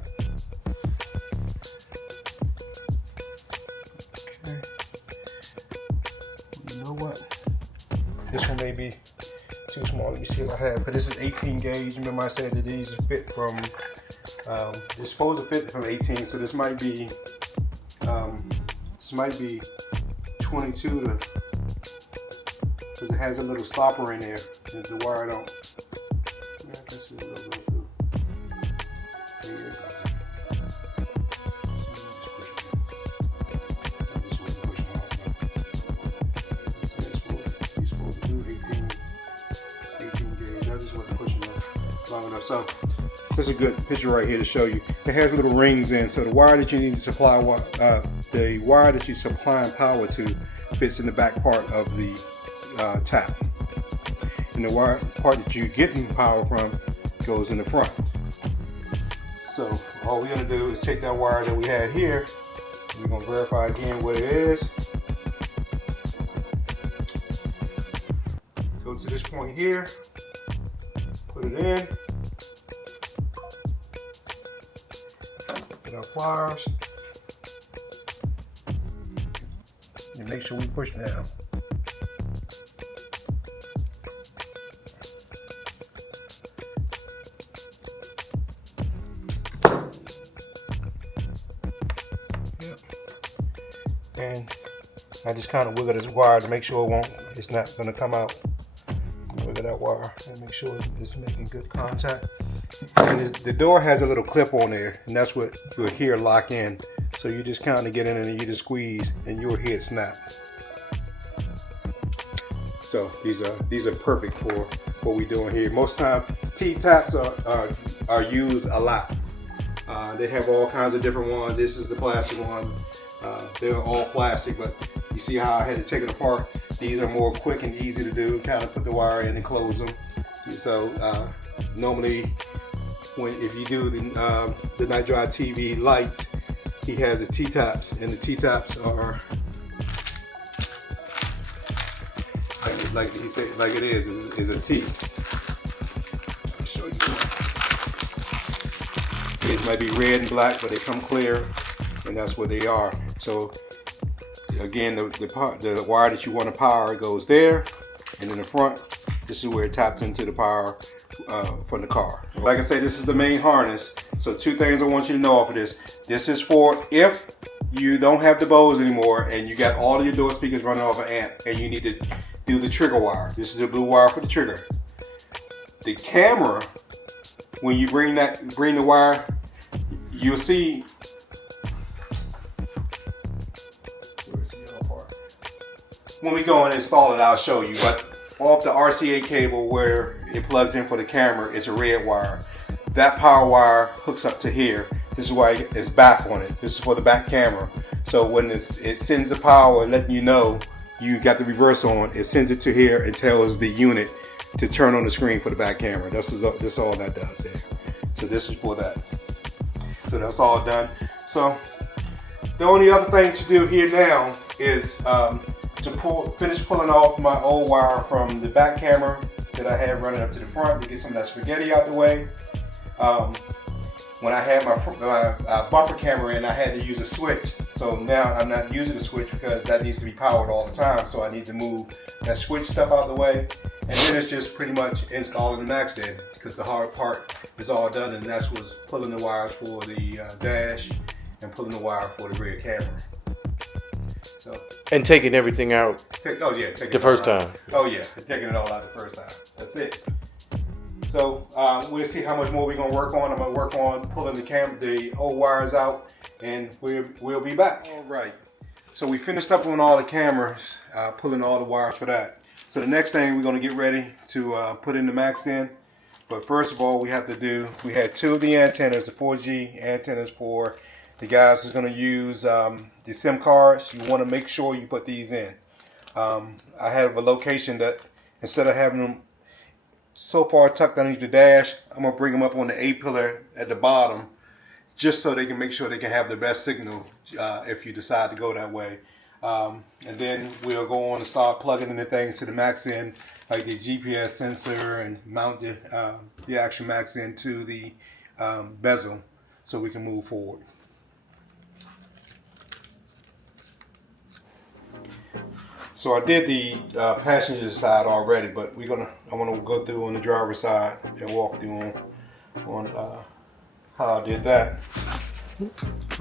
This one may be too small. Let me see what I have. But this is 18 gauge. Remember I said that these fit from, they're supposed to fit from 18. So this might be 22 to, because it has a little stopper in there. The wire don't. Yeah, I guess it's a little bit too. There you go. So this is a good picture right here to show you. It has little rings in, so the wire that you need to supply, the wire that you're supplying power to, fits in the back part of the tap, and the wire part that you're getting power from goes in the front. So all we're gonna do is take that wire that we had here. We're gonna verify again what it is. here, put it in, get our pliers, and make sure we push down. And I just kind of wiggle this wire to make sure it's not going to come out. Wiggle that wire and make sure it's making good contact. And the door has a little clip on there, and that's what you'll hear lock in. So you just kind of get in and you just squeeze, and you'll hear it snap. So these are perfect for what we're doing here. Most times T-taps are used a lot. They have all kinds of different ones. This is the plastic one. They're all plastic, but you see how I had to take it apart. These are more quick and easy to do. Kind of put the wire in and close them. So normally, if you do the KnightDrive TV lights, he has the T-taps, and the T-taps are like he said, like it is a T. I'll show you. It might be red and black, but they come clear, and that's what they are. So again, the wire that you want to power goes there, and in the front, this is where it taps into the power for the car. Like I said, this is the main harness. So two things I want you to know off of this. This is for if you don't have the Bose anymore and you got all of your door speakers running off an amp and you need to do the trigger wire. This is the blue wire for the trigger. The camera, when you bring the wire, you'll see. When we go and install it, I'll show you. But off the RCA cable where it plugs in for the camera, it's a red wire. That power wire hooks up to here. This is why it's back on it. This is for the back camera. So when it sends the power, letting you know you got the reverse on, it sends it to here and tells the unit to turn on the screen for the back camera. This is all that does there. So this is for that. So that's all done. So the only other thing to do here now is to finish pulling off my old wire from the back camera that I had running up to the front to get some of that spaghetti out the way. When I had my bumper camera in, I had to use a switch. So now I'm not using the switch because that needs to be powered all the time. So I need to move that switch stuff out of the way. And then it's just pretty much installing the MaxDin, because the hard part is all done, and that's what's pulling the wires for the dash and pulling the wire for the rear camera. So, and taking everything out. The first time. Oh yeah, taking it all out the first time. That's it. So we'll see how much more we're gonna work on. I'm gonna work on pulling the old wires out, and we'll be back. All right. So we finished up on all the cameras, pulling all the wires for that. So the next thing we're gonna get ready to put in the MaxDin. But first of all, we had two of the antennas, the 4G antennas for the guys who's gonna use the SIM cards. You wanna make sure you put these in. I have a location that instead of having them so far tucked underneath the dash, I'm gonna bring them up on the A-pillar at the bottom, just so they can make sure they can have the best signal if you decide to go that way. And then we'll go on and start plugging in the things to the MaxDin, like the GPS sensor, and mount the actual MaxDin to the bezel so we can move forward. So I did the passenger side already, but I want to go through on the driver's side and walk through on how I did that.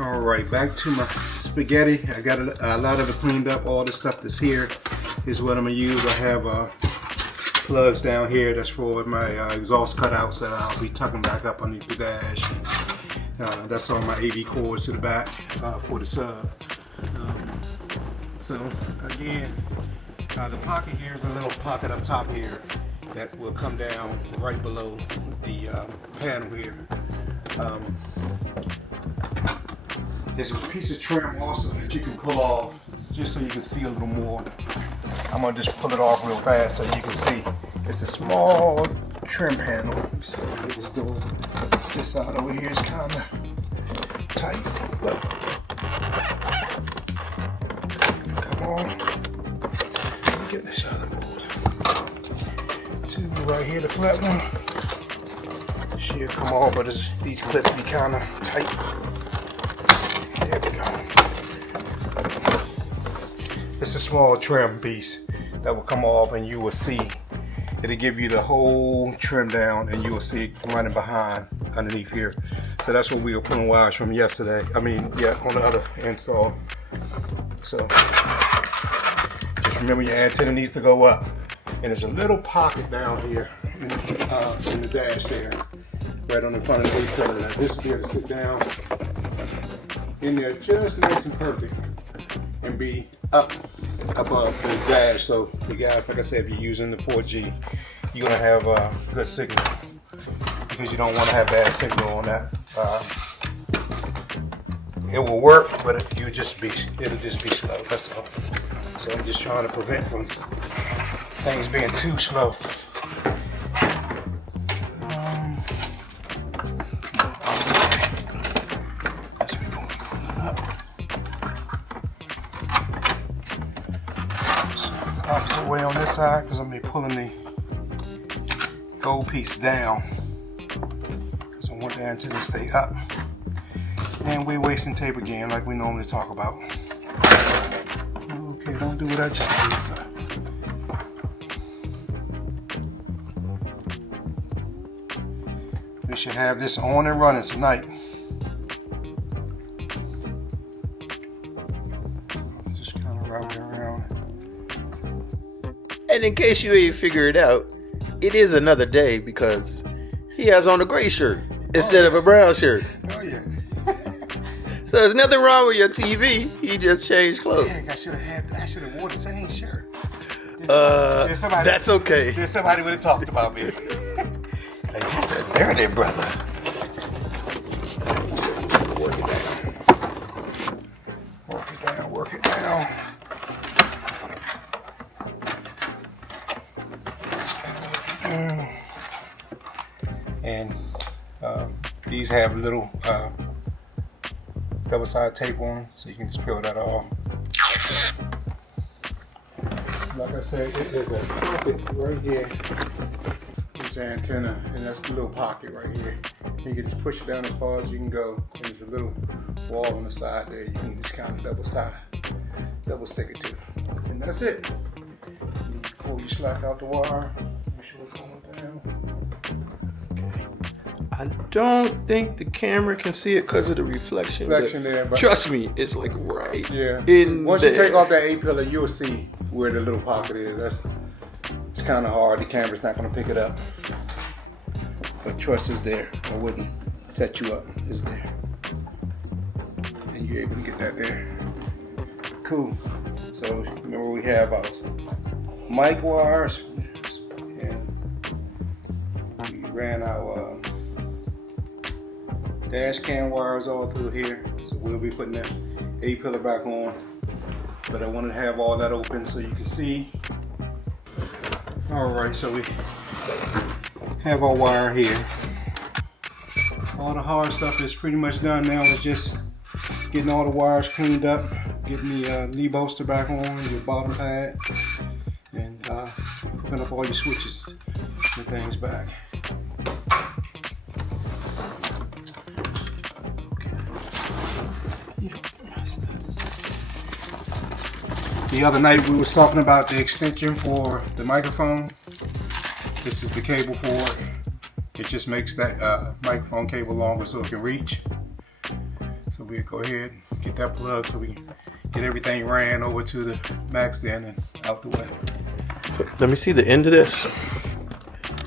All right, back to my spaghetti. I got a lot of it cleaned up. All the stuff that's here is what I'm gonna use. I have plugs down here. That's for my exhaust cutouts that I'll be tucking back up underneath the dash. That's all my AV cords to the back for the sub. So again, the pocket here is a little pocket up top here that will come down right below the panel here. There's a piece of trim also that you can pull off, just so you can see a little more. I'm gonna just pull it off real fast so you can see. It's a small trim panel. So this door, this side over here is kind of tight, but come on, get this other board. 2, right here, the flat one. She'll come off, but these clips be kind of tight. There we go. It's a small trim piece that will come off, and you will see it'll give you the whole trim down, and you will see it running behind underneath here. So that's what we were pulling wires from yesterday. I mean, yeah, on the other install. So just remember your antenna needs to go up, and there's a little pocket down here in the dash there, right on the front of the A-pillar. Now this will be able to sit down in there just nice and perfect, and be up above the dash. So you guys, like I said, if you're using the 4G, you're gonna have a good signal, because you don't want to have bad signal on that. It will work, but it'll just be slow. That's all. So I'm just trying to prevent from things being too slow. Opposite way on this side, because I'm going to be pulling the gold piece down, because I want the antenna to stay up. And we're wasting tape again, like we normally talk about. Okay, don't do what I just did. We should have this on and running tonight. Just kind of route it around. And in case you ain't figured it out, it is another day, because he has on a gray shirt instead of a brown shirt. Oh yeah. So there's nothing wrong with your TV. He just changed clothes. Heck, I should have worn the same shirt. That's okay. Then somebody would have talked about me. Like, that's a dirty brother. Work it down. Work it down. And these have little double-sided tape on, so you can just peel that off. Like I said, it is a pocket right here. There's the antenna, and that's the little pocket right here. You can just push it down as far as you can go. And there's a little wall on the side there. You can just kind of double stick it to. And that's it. You pull your slack out the wire. Make sure it's going down. I don't think the camera can see it because of the reflection. There, but Trust me, it's like right in once there. you take off that A-pillar, you'll see where the little pocket is. It's kind of hard. The camera's not going to pick it up. But trust is there. I wouldn't set you up. It's there. And you're able to get that there. Cool. So remember, we have our mic wires, and we ran our dash cam wires all through here. So we'll be putting that A-pillar back on. But I wanted to have all that open so you can see. Alright, so we have our wire here. All the hard stuff is pretty much done now. It's just getting all the wires cleaned up, getting the knee bolster back on, your bottom pad, and hooking up all your switches and things back. The other night we was talking about the extension for the microphone. This is the cable for it. It just makes that microphone cable longer so it can reach. So we'll go ahead and get that plug so we can get everything ran over to the MaxDin and out the way. So let me see the end of this. So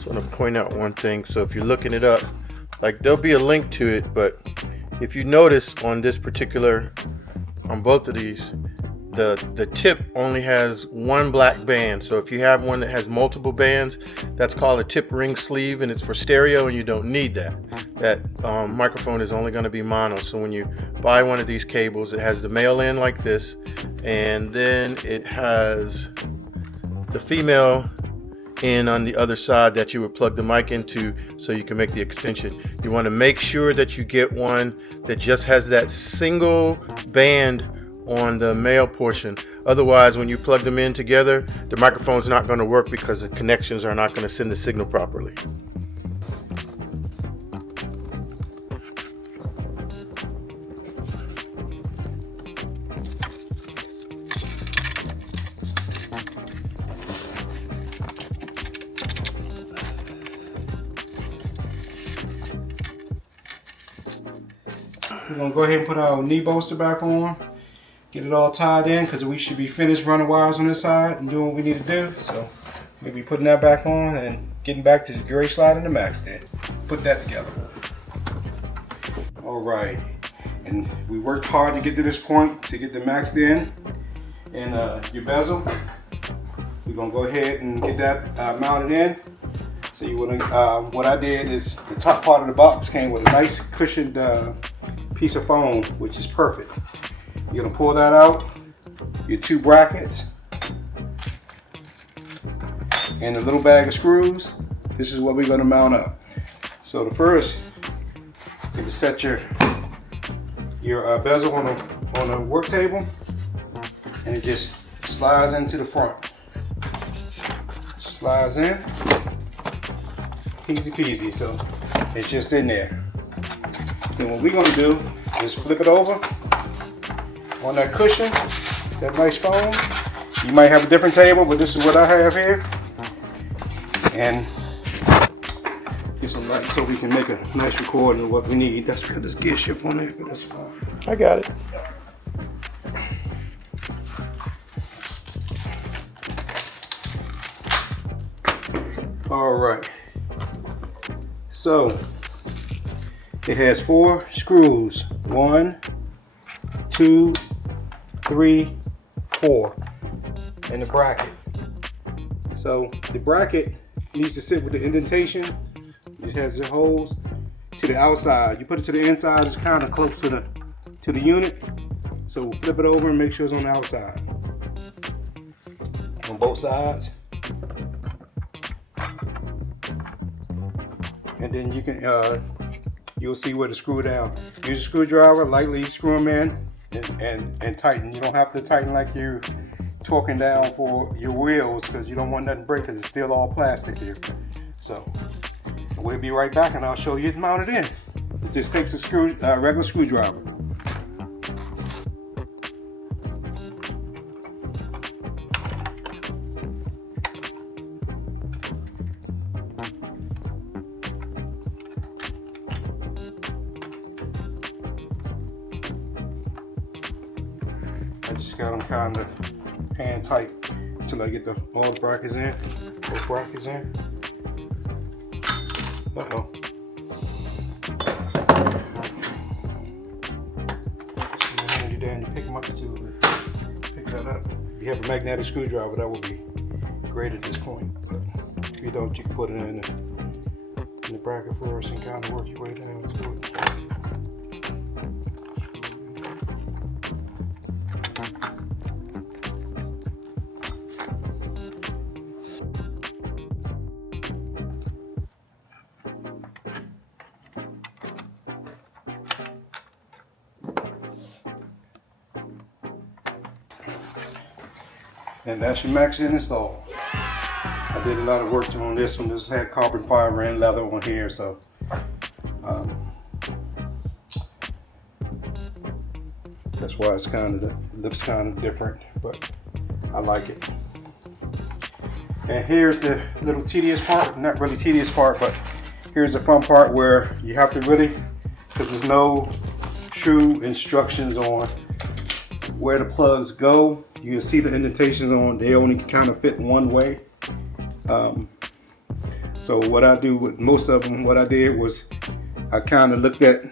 I'm going to point out one thing. So if you're looking it up, like there'll be a link to it, but if you notice on this particular, on both of these, the tip only has one black band. So if you have one that has multiple bands, that's called a tip ring sleeve, and it's for stereo, and you don't need that. That microphone is only going to be mono. So when you buy one of these cables, it has the male end like this, and then it has the female end on the other side that you would plug the mic into so you can make the extension. You want to make sure that you get one that just has that single band on the male portion. Otherwise, when you plug them in together, the microphone's not going to work because the connections are not going to send the signal properly. We're gonna go ahead and put our knee bolster back on, get it all tied in, because we should be finished running wires on this side and doing what we need to do. So we'll be putting that back on and getting back to the gray slide and the MaxDin. Put that together. All right, and we worked hard to get to this point to get the MaxDin and your bezel. We're gonna go ahead and get that mounted in. So you wanna, what I did is the top part of the box came with a nice cushioned piece of foam, which is perfect. You're gonna pull that out, your 2 brackets, and a little bag of screws. This is what we're gonna mount up. So the first, you just set your bezel on a work table, and it just slides into the front. Slides in, easy peasy. So it's just in there. Then what we're gonna do is flip it over on that cushion, that nice foam. You might have a different table, but this is what I have here. And get some light so we can make a nice recording of what we need. That's because there's gear shift on there, but that's fine. I got it. All right. So it has 4 screws. 1, 2, 3, 4 in the bracket. So the bracket needs to sit with the indentation. It has the holes to the outside. You put it to the inside, it's kind of close to the unit. So we'll flip it over and make sure it's on the outside. On both sides. And then you can you'll see where to screw down. Use a screwdriver, lightly screw them in and tighten. You don't have to tighten like you're torquing down for your wheels, because you don't want nothing to break, because it's still all plastic here. So we'll be right back and I'll show you it mounted in. It just takes a regular screwdriver. I just got them kind of hand tight until I get all the brackets in, both brackets in. Uh-oh. Handy down, you pick them up too. Pick that up. If you have a magnetic screwdriver, that would be great at this point. But if you don't, you can put it in the bracket first and kind of work your way down to it. And that's your MaxDin install. I did a lot of work on this one. This had carbon fiber and leather on here, so that's why it's it looks kind of different, but I like it. And here's the little tedious part, not really tedious part, but here's the fun part where you have to really, because there's no true instructions on where the plugs go. You can see the indentations on, they only kind of fit one way. So what I do with most of them, what I did was I kind of looked at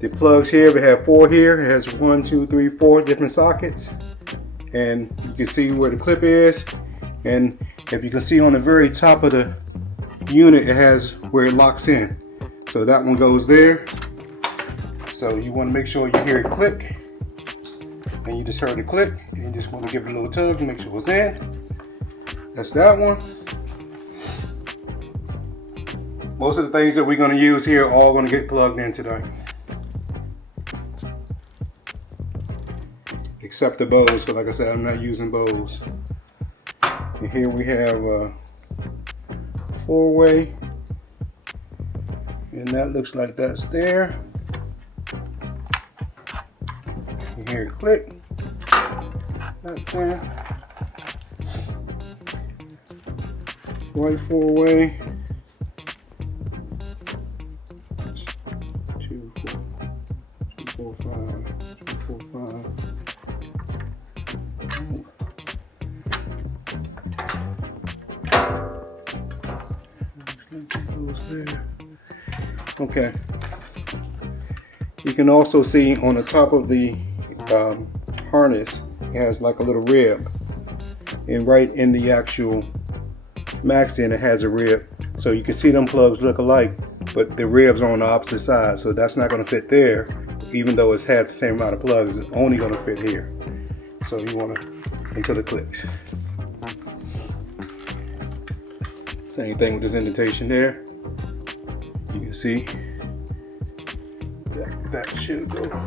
the plugs here. We have 4 here. It has 1, 2, 3, 4 different sockets. And you can see where the clip is. And if you can see on the very top of the unit, it has where it locks in. So that one goes there. So you want to make sure you hear it click. And you just heard it click, and you just want to give it a little tug to make sure it's in. That's that one. Most of the things that we're going to use here are all going to get plugged in tonight. except the Bose, because like I said, I'm not using Bose. And here we have a 4-way, and that looks like that's there. You hear it click. That's in. Right 4-way. 2, 4, 5, 2, 4, 5. Okay. You can also see on the top of the harness, it has like a little rib, and right in the actual MaxDin it has a rib, so you can see them plugs look alike, but the ribs are on the opposite side, so that's not going to fit there. Even though it's had the same amount of plugs, it's only going to fit here. So you want to into the clicks. Same thing with this indentation there. You can see that should go there.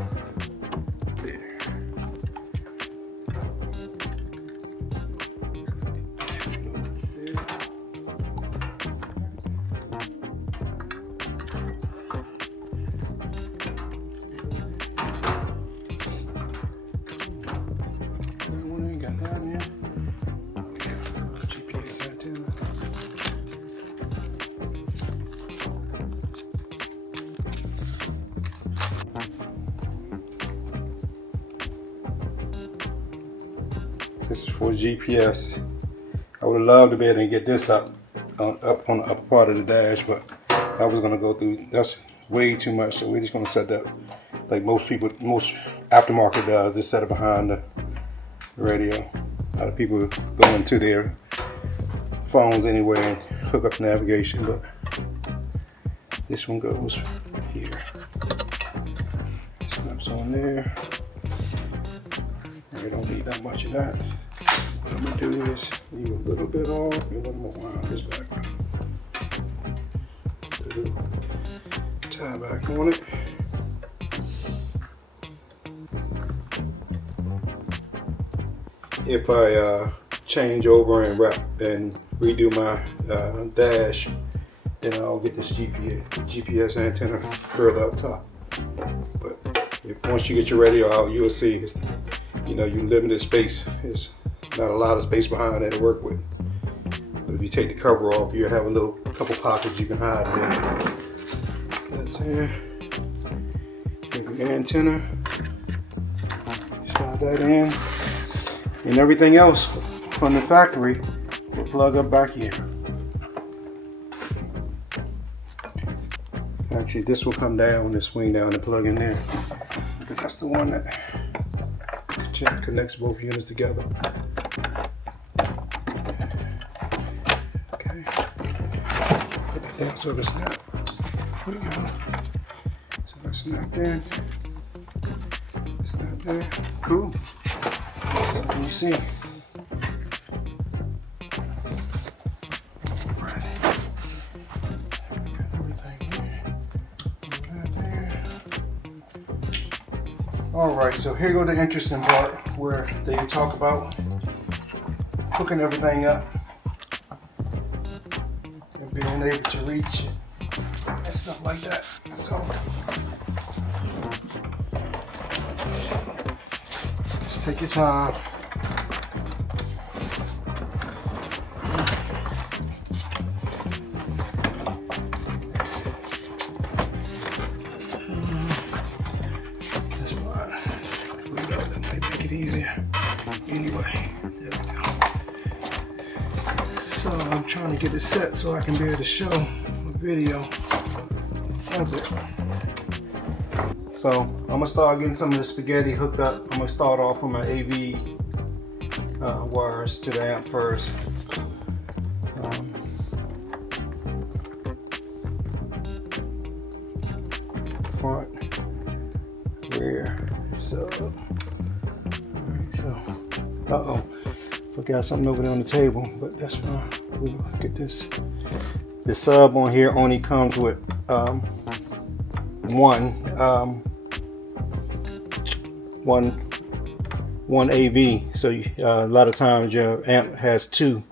This is for GPS. I would have loved to be able to get this up on the upper part of the dash, but I was going to go through, that's way too much, so we're just going to set that like most aftermarket does, just set it behind the radio. A lot of people go into their phones anyway and hook up navigation, but this one goes here. Snaps on there. We don't need that much of that. What I'm gonna do is leave a little bit off and a little more on this back. Tie back on it. If I change over and redo my dash, then I'll get this GPS antenna further up top. But once you get your radio out, you'll see, you know, you limited space. It's not a lot of space behind there to work with. But if you take the cover off, you have a couple pockets you can hide there. That's here. Take the antenna, slide that in, and everything else from the factory will plug up back here. Actually, this will come down, this swing down and plug in there. Because that's the one that connects both units together. Okay. Put that down so it'll snap. There we go. So that's snapped in. Snap there. Cool. And you see. Alright, so here go the interesting part where they talk about hooking everything up and being able to reach it and stuff like that. So just take your time. Easier. Anyway, there we go. So I'm trying to get it set so I can be able to show a video of it. So I'm gonna start getting some of the spaghetti hooked up. I'm gonna start off with my AV wires to the amp first. Front, rear, so. Uh-oh, forgot something over there on the table, but that's fine. We'll get this. The sub on here only comes with one one AV, so a lot of times your amp has two,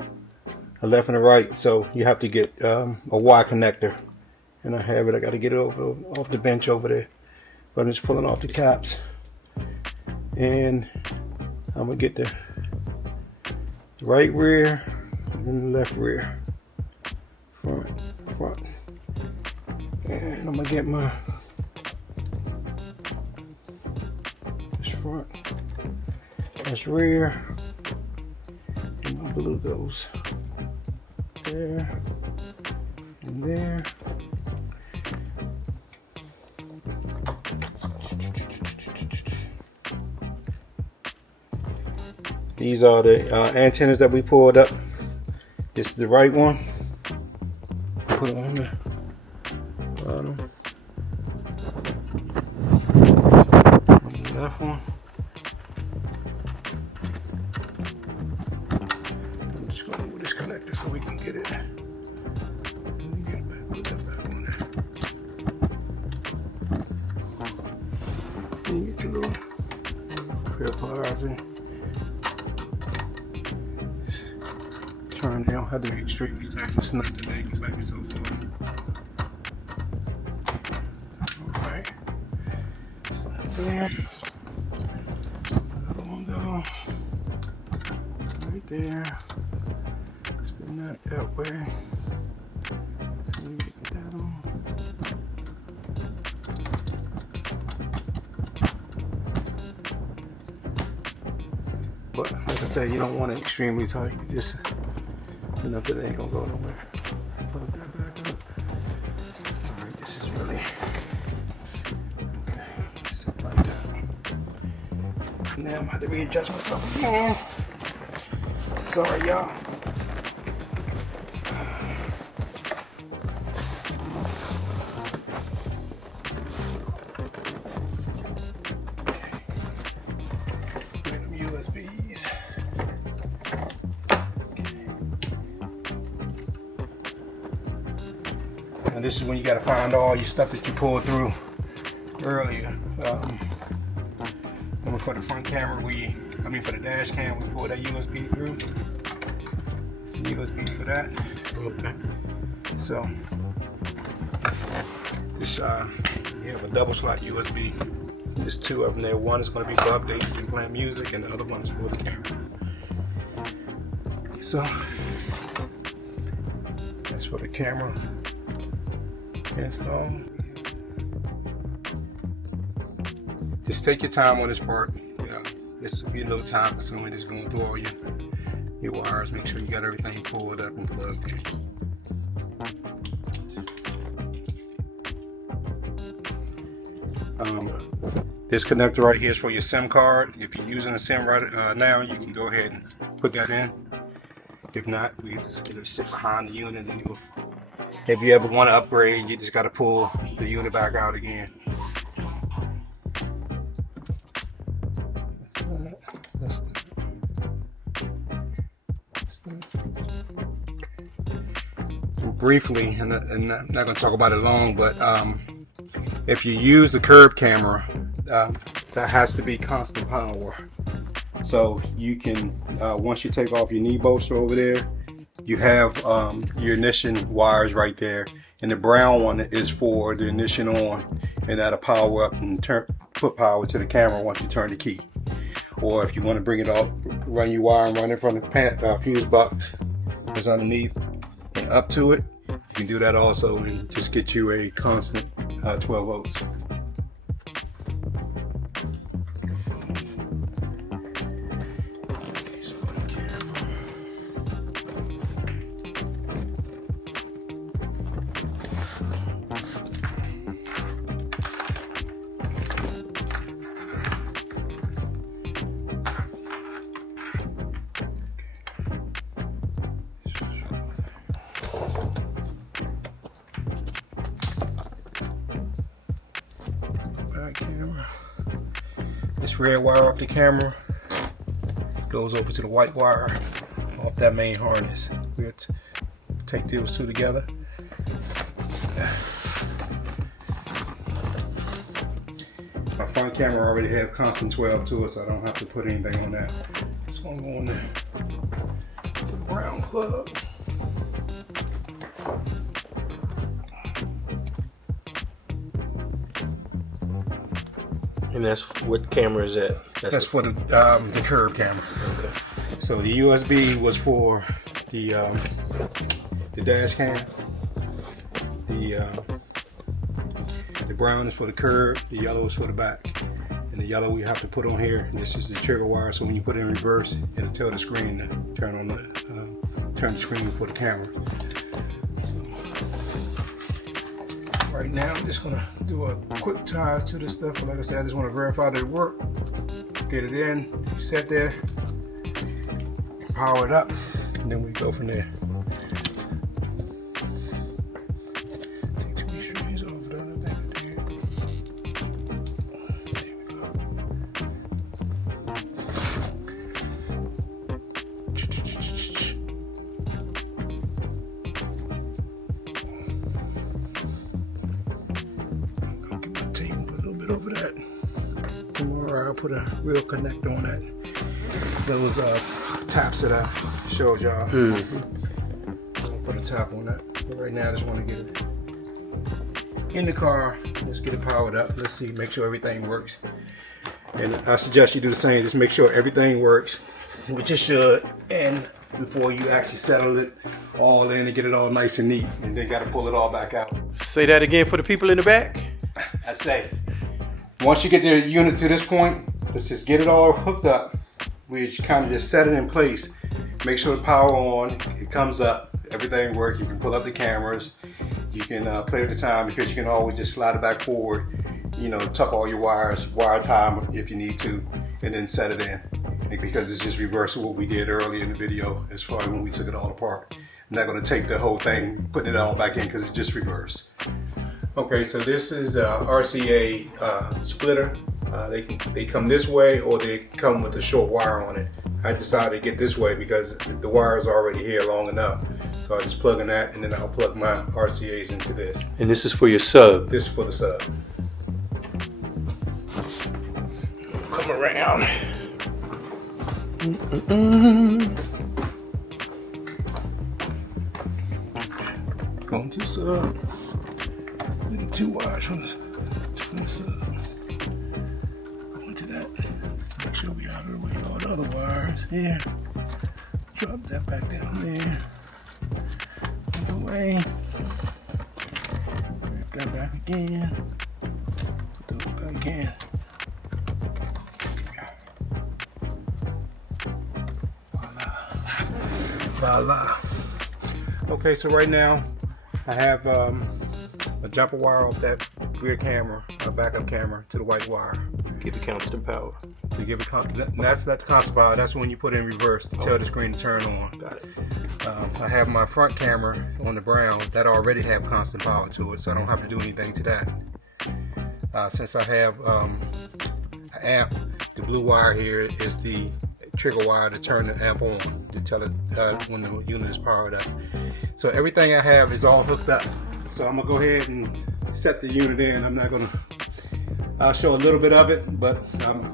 a left and a right, so you have to get a Y connector, and I have it. I got to get it off the bench over there, but I'm just pulling off the caps, and I'm gonna get the right rear and the left rear, front, and I'm gonna get my front, that's rear, and my blue goes there and there. These are the antennas that we pulled up. This is the right one. Put it on the bottom. On the left one. I'm just going to move this connector so we can get it. Let me get it back. Put that back on there. You get your little pair of pliers in. Turn down, have to be extremely tight. It's not the leg back so far. Alright. There. Another one go. Right there. Spin that way. So we get that on. But like I said, you don't want it extremely tight. You just enough that it ain't gonna go nowhere. Plug that back up. Alright, this is really okay. Sit like that. Now I'm gonna have to readjust myself again. Sorry, y'all. Random USBs. And this is when you got to find all your stuff that you pulled through earlier. For the front camera, for the dash cam, we pulled that USB through. It's the USB for that. Okay. So this you have a double slot USB. There's two of them there. One is going to be for updates and playing music, and the other one is for the camera. So that's for the camera install. Just take your time on this part. Yeah, this will be a little time consuming. Just going through all your wires. Make sure you got everything pulled up and plugged in. This connector right here is for your SIM card. If you're using a SIM right now, you can go ahead and put that in. If not, we just sit behind the unit, and if you ever want to upgrade, you just got to pull the unit back out again. Briefly, and I'm not going to talk about it long, but if you use the curb camera, that has to be constant power. So you can, once you take off your knee bolster over there, you have your ignition wires right there, and the brown one is for the ignition on, and that'll power up and put power to the camera once you turn the key. Or if you want to bring it off, run your wire and run it from the fuse box that's underneath and up to it. You can do that also, and just get you a constant 12 volts. Camera. This red wire off the camera goes over to the white wire off that main harness. We'll take those two together. My front camera already has constant 12 to it, so I don't have to put anything on that. So I'm going to the brown plug. And that's what camera is that? That's for the curb camera. Okay. So the USB was for the dash cam. The brown is for the curb. The yellow is for the back. And the yellow we have to put on here. This is the trigger wire. So when you put it in reverse, it'll tell the screen to turn the screen for the camera. Right now, I'm just gonna do a quick tie to this stuff. Like I said, I just want to verify that it worked. Get it in, set there, power it up, and then we go from there. Take two of these strings off of the other thing. There we go. Over that. Tomorrow I'll put a real connector on that. Those taps that I showed y'all. I'll put a tap on that. But right now I just want to get it in the car. Let's get it powered up. Let's see, make sure everything works. And I suggest you do the same. Just make sure everything works, which it should, and before you actually settle it all in and get it all nice and neat. And then got to pull it all back out. Say that again for the people in the back. I say, once you get the unit to this point, let's just get it all hooked up. We kind of just set it in place. Make sure the power on, it comes up, everything works. You can pull up the cameras. You can play with the time because you can always just slide it back forward. You know, tuck all your wires, wire time if you need to, and then set it in. And because it's just reverse of what we did earlier in the video as far as when we took it all apart. I'm not going to take the whole thing, putting it all back in because it's just reverse. Okay, so this is a RCA splitter. They come this way or they come with a short wire on it. I decided to get this way because the wire is already here long enough. So I just plug in that and then I'll plug my RCAs into this. And this is for your sub. This is for the sub. Come around. Going to sub. Two wires from the sub. Going to that. Let's make sure we out of the way all the other wires here. Drop that back down there. Out the way. Grab that back again. Put those back in. Voila. Okay, so right now I have a jumper wire off that rear camera, a backup camera, to the white wire. Give it constant power. To give it that's not the constant power. That's when you put it in reverse to tell the screen to turn on. Got it. I have my front camera on the brown that already have constant power to it, so I don't have to do anything to that. Since I have an amp, the blue wire here is the trigger wire to turn the amp on to tell it when the unit is powered up. So everything I have is all hooked up. So I'm gonna go ahead and set the unit in. I'm not gonna, I'll show a little bit of it, but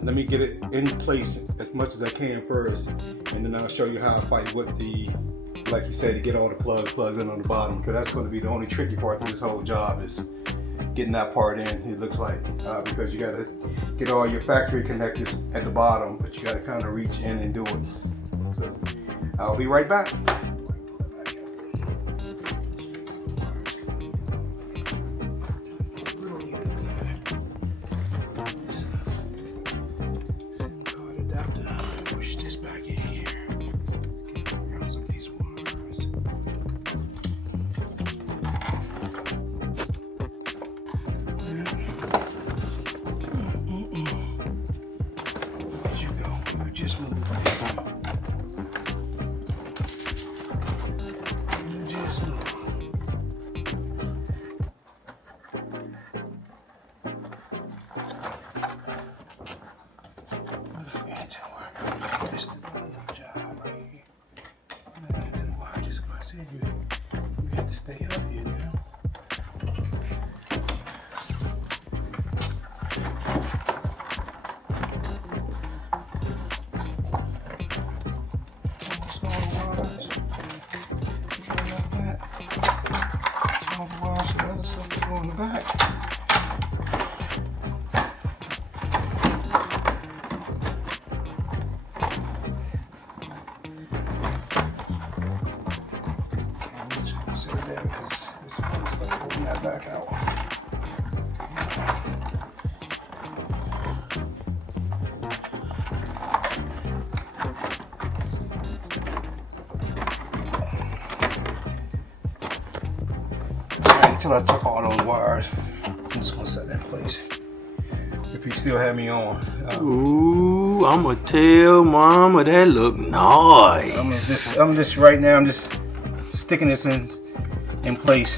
let me get it in place as much as I can first, and then I'll show you how I fight with the, like you say, to get all the plugs in on the bottom, because that's gonna be the only tricky part to this whole job is getting that part in, it looks like, because you gotta get all your factory connectors at the bottom, but you gotta kind of reach in and do it. So I'll be right back. Just move. Just move. This is the job right here. I just said you had to stay up here now. on the back. I'm just gonna sit it down because this is like holding that back out. Until I took all those wires, I'm just gonna set that in place. If you still have me on, Ooh, I'ma tell Mama that look nice. I'm just right now. I'm just sticking this in place,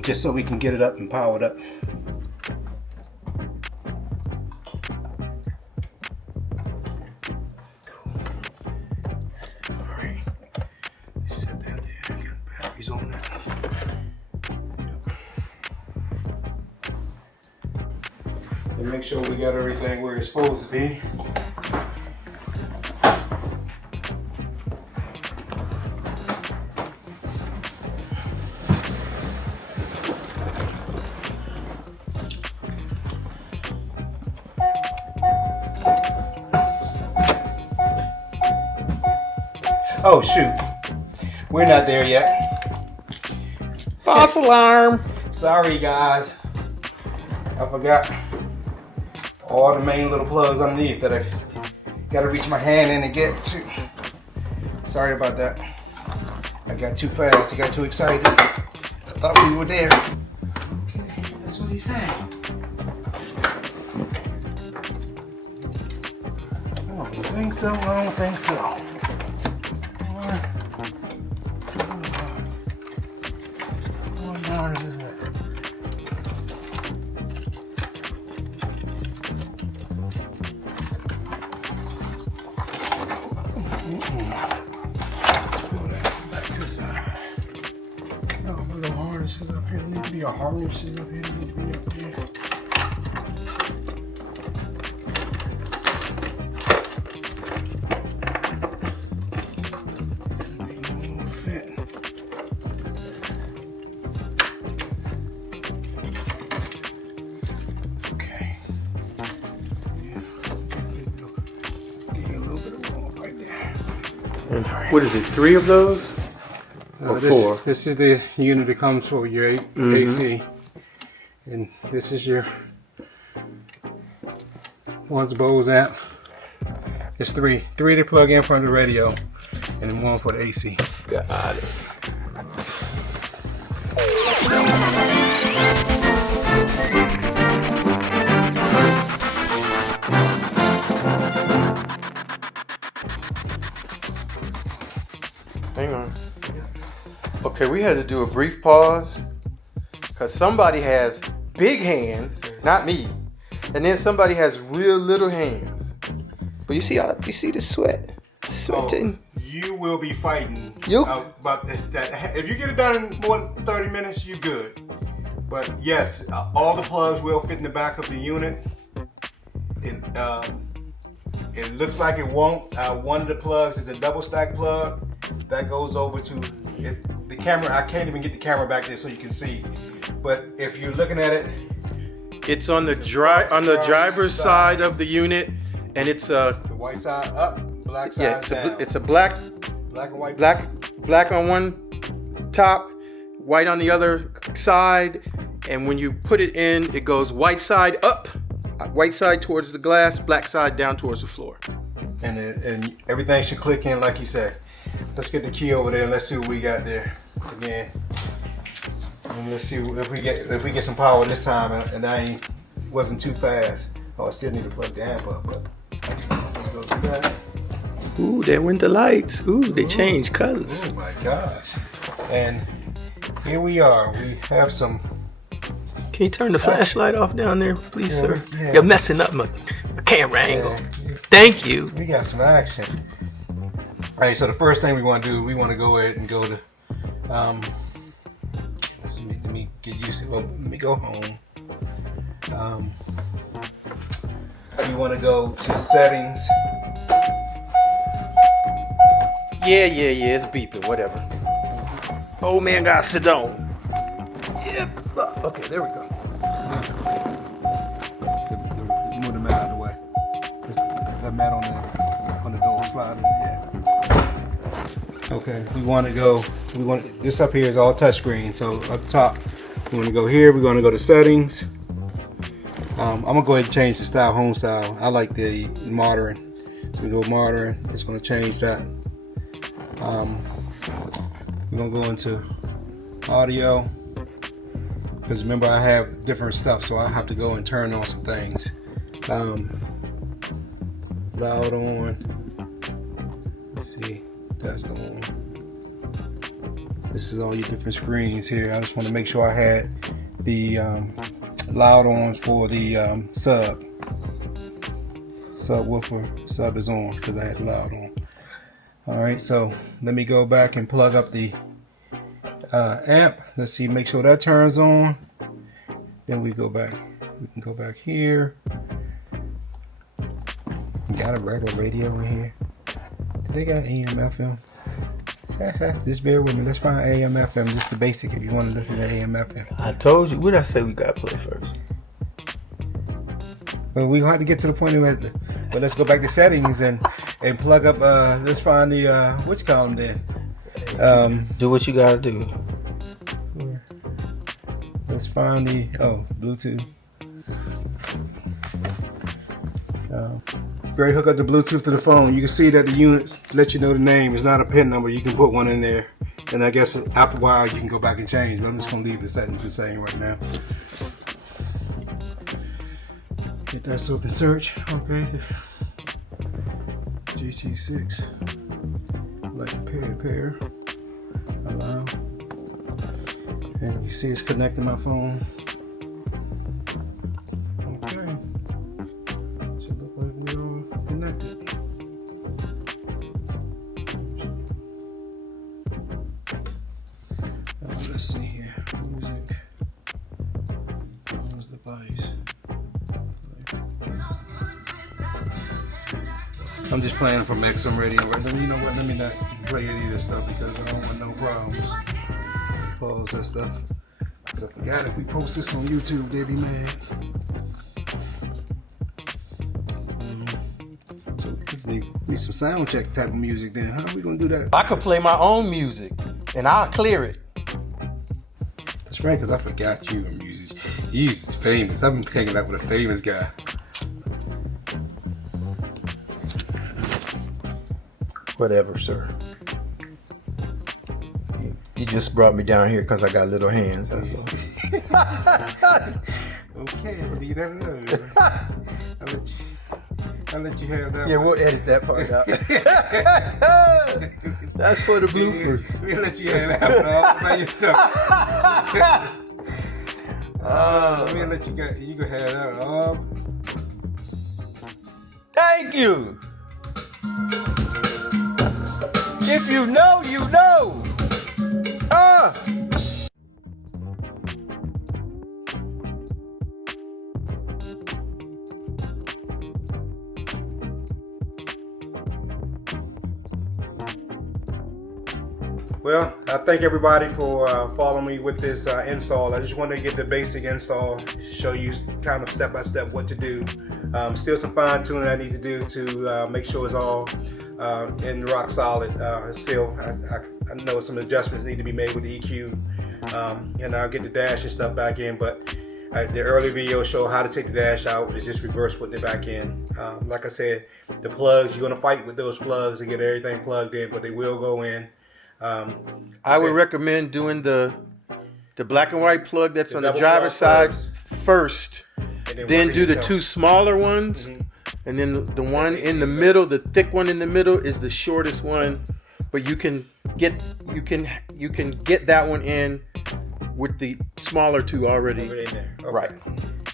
just so we can get it up and powered up. All right, set that there. Got batteries on that. And make sure we got everything where it's supposed to be. Oh shoot, we're not there yet. False alarm. Sorry guys, I forgot all the main little plugs underneath that I gotta reach my hand in and get to. Sorry about that. I got too fast, I got too excited. I thought we were there. Okay, that's what he said. I don't think so, I don't think so. What darn is this? Back to the side. Oh, the harnesses up here. There need to be a harnesses up here. They need to be up here. Okay. Yeah. Give you a little bit of room right there. And what is it? 3 of those? Or 4? This is the unit that comes for your AC, and this is your one's Bose amp. It's 3 to plug in from the radio, and 1 for the AC. Got it. Hang on. Okay, we had to do a brief pause because somebody has big hands, not me, and then somebody has real little hands. But you see the sweat, sweating. Oh, you will be fighting. You? But if you get it done in more than 30 minutes, you're good. But yes, all the plugs will fit in the back of the unit. It looks like it won't. One of the plugs is a double stack plug that goes over to the camera. I can't even get the camera back there so you can see. But if you're looking at it, It's on the driver's side of the unit, and it's the white side up, black side down. it's a black Black and white. black on one top, white on the other side, and when you put it in, it goes white side up, white side towards the glass, black side down towards the floor. And everything should click in like you said. Let's get the key over there and let's see what we got there again. And let's see if we get some power this time and I wasn't too fast. Oh, I still need to plug the amp up, but let's go to that. Ooh, there went the lights. Ooh, they changed colors. Oh my gosh. And here we are. We have some. Can you turn the flashlight off down there, please, Yeah, sir? yeah. You're messing up my camera angle. Yeah. Thank you. We got some action. All right, so the first thing we want to do, we want to go ahead and go to, let me get used to, well, let me go home. We want to go to settings. Yeah, it's beeping, whatever. Old man got to sit down. Yep. Okay, there we go. Move the mat out of the way. That mat on the door slider. Yeah. Okay. This up here is all touchscreen. So up top, we want to go here. We're going to go to settings. I'm gonna go ahead and change the style, home style. I like the modern. So we go modern. It's going to change that. We're gonna go into audio, because remember I have different stuff, so I have to go and turn on some things. Loud on. Let's see, that's the one. This is all your different screens here. I just want to make sure I had the loud ons for the subwoofer. Sub is on because I had loud on. Alright, so let me go back and plug up the amp. Let's see, make sure that turns on. Then we go back. We can go back here. Got a regular radio in here. They got AM, FM. Just bear with me. Let's find AM, FM. Just the basic if you want to look at the AM, FM. I told you. What did I say we got to play first? Well, we have to get to the point where, but let's go back to settings and plug up. Let's find the which column then. Do what you gotta do. Let's find the Bluetooth. Great, hook up the Bluetooth to the phone. You can see that the units let you know the name. It's not a pin number. You can put one in there, and I guess after a while you can go back and change. But I'm just gonna leave the settings the same right now. Get that so can search. Okay. GT6. Like a pair. Allow. And you see it's connecting my phone. Okay. So it looks like we're all connected. Let's see here. Music. Pause device. I'm just playing from XM Radio. You know what? Let me not play any of this stuff because I don't want no problems. Pause that stuff. Because I forgot if we post this on YouTube, they'll be mad. So let's need some sound check type of music then. How are we going to do that? I could play my own music and I'll clear it. That's right, because I forgot you were music. He's famous. I've been hanging out with a famous guy. Whatever, sir. You just brought me down here because I got little hands. That's all. Okay, I'll leave that alone. I'll let you have that. Yeah, we'll edit that part out. That's for the bloopers. We'll let you have that one all by yourself. We'll let you can have that one all. Thank you. If you know, you know. Well, I thank everybody for following me with this install. I just wanted to get the basic install, show you kind of step by step what to do. Still some fine tuning I need to do to make sure it's all in rock solid. Still, I know some adjustments need to be made with the EQ, and I'll get the dash and stuff back in. But the early video showed how to take the dash out. It's just reverse putting it back in. Like I said, the plugs, you're gonna fight with those plugs to get everything plugged in, but they will go in. I would recommend doing the black and white plug that's on the driver's side first, then do the two smaller ones, and then the one in the middle, the thick one in the middle, is the shortest one. But you can get that one in with the smaller two already in there. Okay. Right.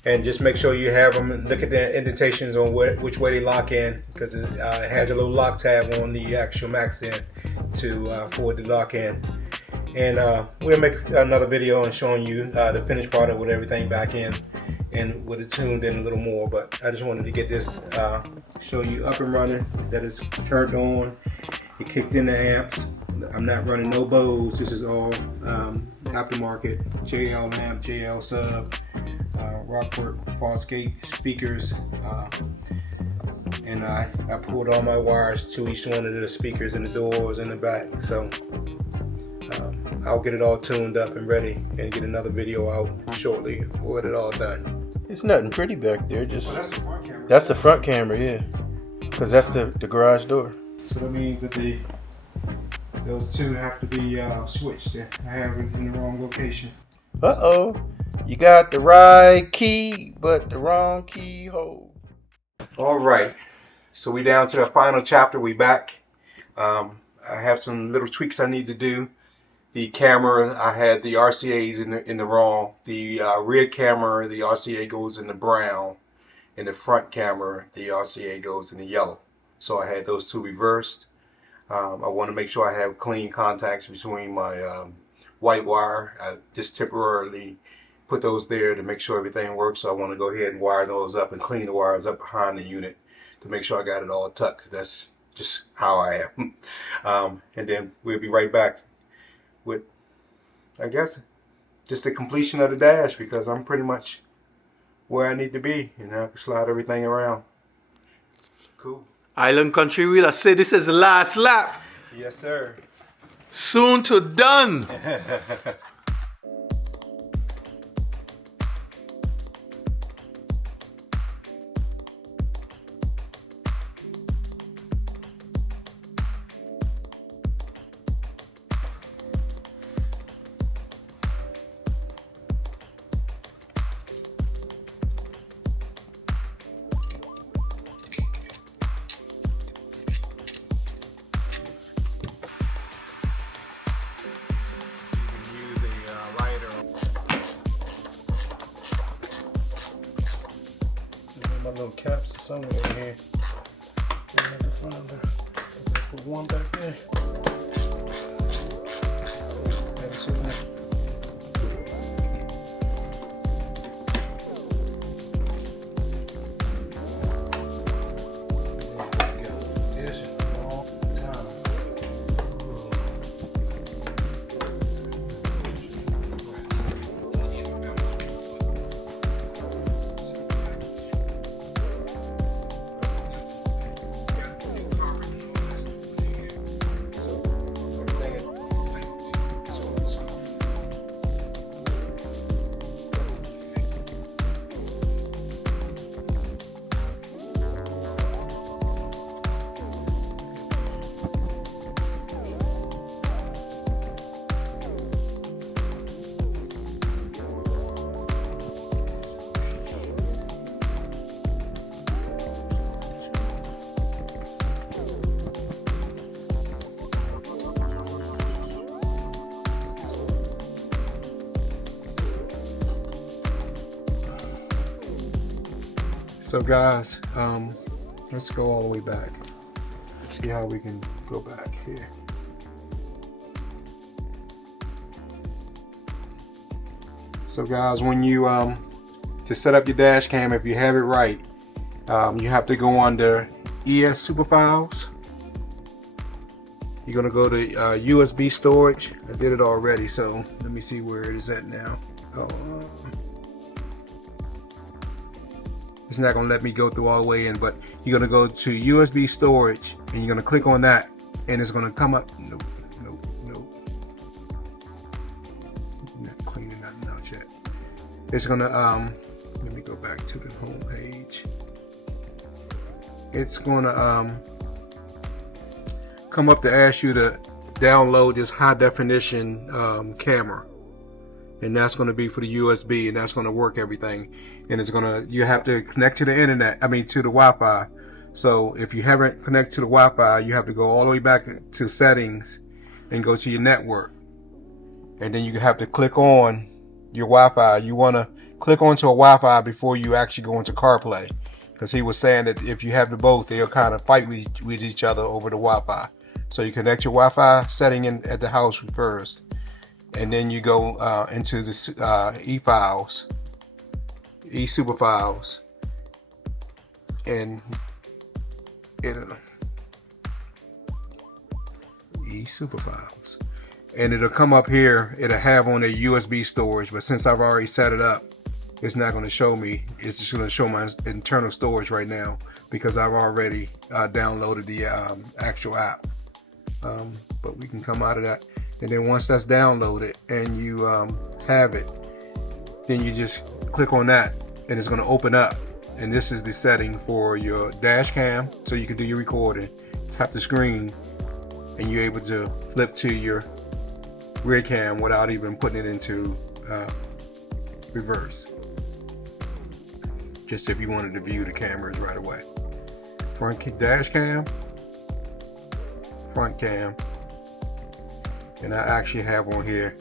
And just make sure you have them, look at the indentations on which way they lock in, because it has a little lock tab on the actual MaxDin for it to lock in. And we'll make another video on showing you the finished product with everything back in and with it tuned in a little more. But I just wanted to get this, show you up and running, that it's turned on. It kicked in the amps. I'm not running no Bose. This is all aftermarket JL lamp, JL sub, Rockford Fosgate speakers, and I pulled all my wires to each one of the speakers in the doors in the back. So I'll get it all tuned up and ready and get another video out shortly with it all done. It's nothing pretty back there. Just Well, that's the front camera. that's the front camera, yeah. Because that's the garage door. So that means that those two have to be switched. I have it in the wrong location. Uh-oh. You got the right key, but the wrong keyhole. All right. So we down to the final chapter. We back. I have some little tweaks I need to do. The camera, I had the RCA's in the wrong. The rear camera, the RCA goes in the brown. In the front camera, the RCA goes in the yellow. So I had those two reversed. I want to make sure I have clean contacts between my white wire. I just temporarily put those there to make sure everything works. So I want to go ahead and wire those up and clean the wires up behind the unit to make sure I got it all tucked. That's just how I am. And then we'll be right back with, I guess, just the completion of the dash, because I'm pretty much where I need to be. You know, I can slide everything around. Cool. Island Country Wheeler say this is the last lap. Yes, sir. Soon to done. My little caps are somewhere in here. I have to find them. I put one back there. Never seen that. There we go. There's it all the time. So guys, let's go all the way back. See how we can go back here. So guys, when you to set up your dash cam, if you have it right, you have to go under ES Super Files. You're gonna go to USB storage. I did it already, so let me see where it is at now. Oh. It's not going to let me go through all the way in, but you're going to go to USB storage and you're going to click on that and it's going to come up. Nope, nope, nope. Not cleaning nothing out yet. It's going to, let me go back to the home page. It's going to come up to ask you to download this high definition camera. And that's going to be for the USB, and that's going to work everything. And it's going to, you have to connect to the internet, to the Wi-Fi. So if you haven't connected to the Wi-Fi, you have to go all the way back to settings and go to your network. And then you have to click on your Wi-Fi. You want to click onto a Wi-Fi before you actually go into CarPlay. Because he was saying that if you have the both, they'll kind of fight with each other over the Wi-Fi. So you connect your Wi-Fi setting in at the house first. And then you go into the e-files, e-super files, and e-super files, and it'll come up here. It'll have on a USB storage, but since I've already set it up, it's not going to show me. It's just going to show my internal storage right now because I've already downloaded the actual app. But we can come out of that, and then once that's downloaded and you have it, then you just click on that and it's going to open up, and this is the setting for your dash cam, so you can do your recording. Tap the screen and you're able to flip to your rear cam without even putting it into reverse, just if you wanted to view the cameras right away. Front dash cam, front cam, and I actually have on here,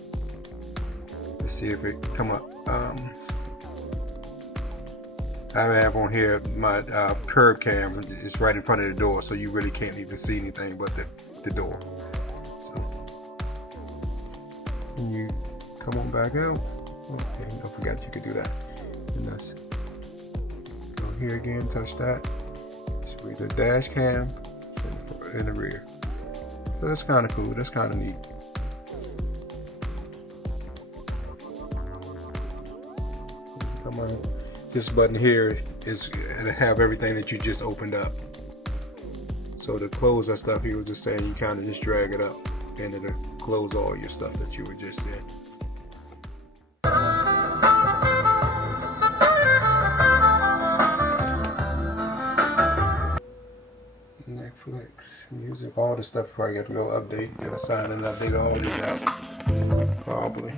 let's see if it come up, I have on here my curb cam is right in front of the door, so you really can't even see anything but the door. So and you come on back out. Okay, I forgot you could do that. And that's, go here again, touch that. So we the dash cam in the rear. So that's kind of cool. That's kind of neat. Come on. This button here is to have everything that you just opened up. So to close that stuff, he was just saying you kind of just drag it up and it'll close all your stuff that you were just in. Netflix, music, all the stuff probably got to go update. You gotta sign and update all these out. Probably.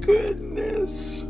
Goodness.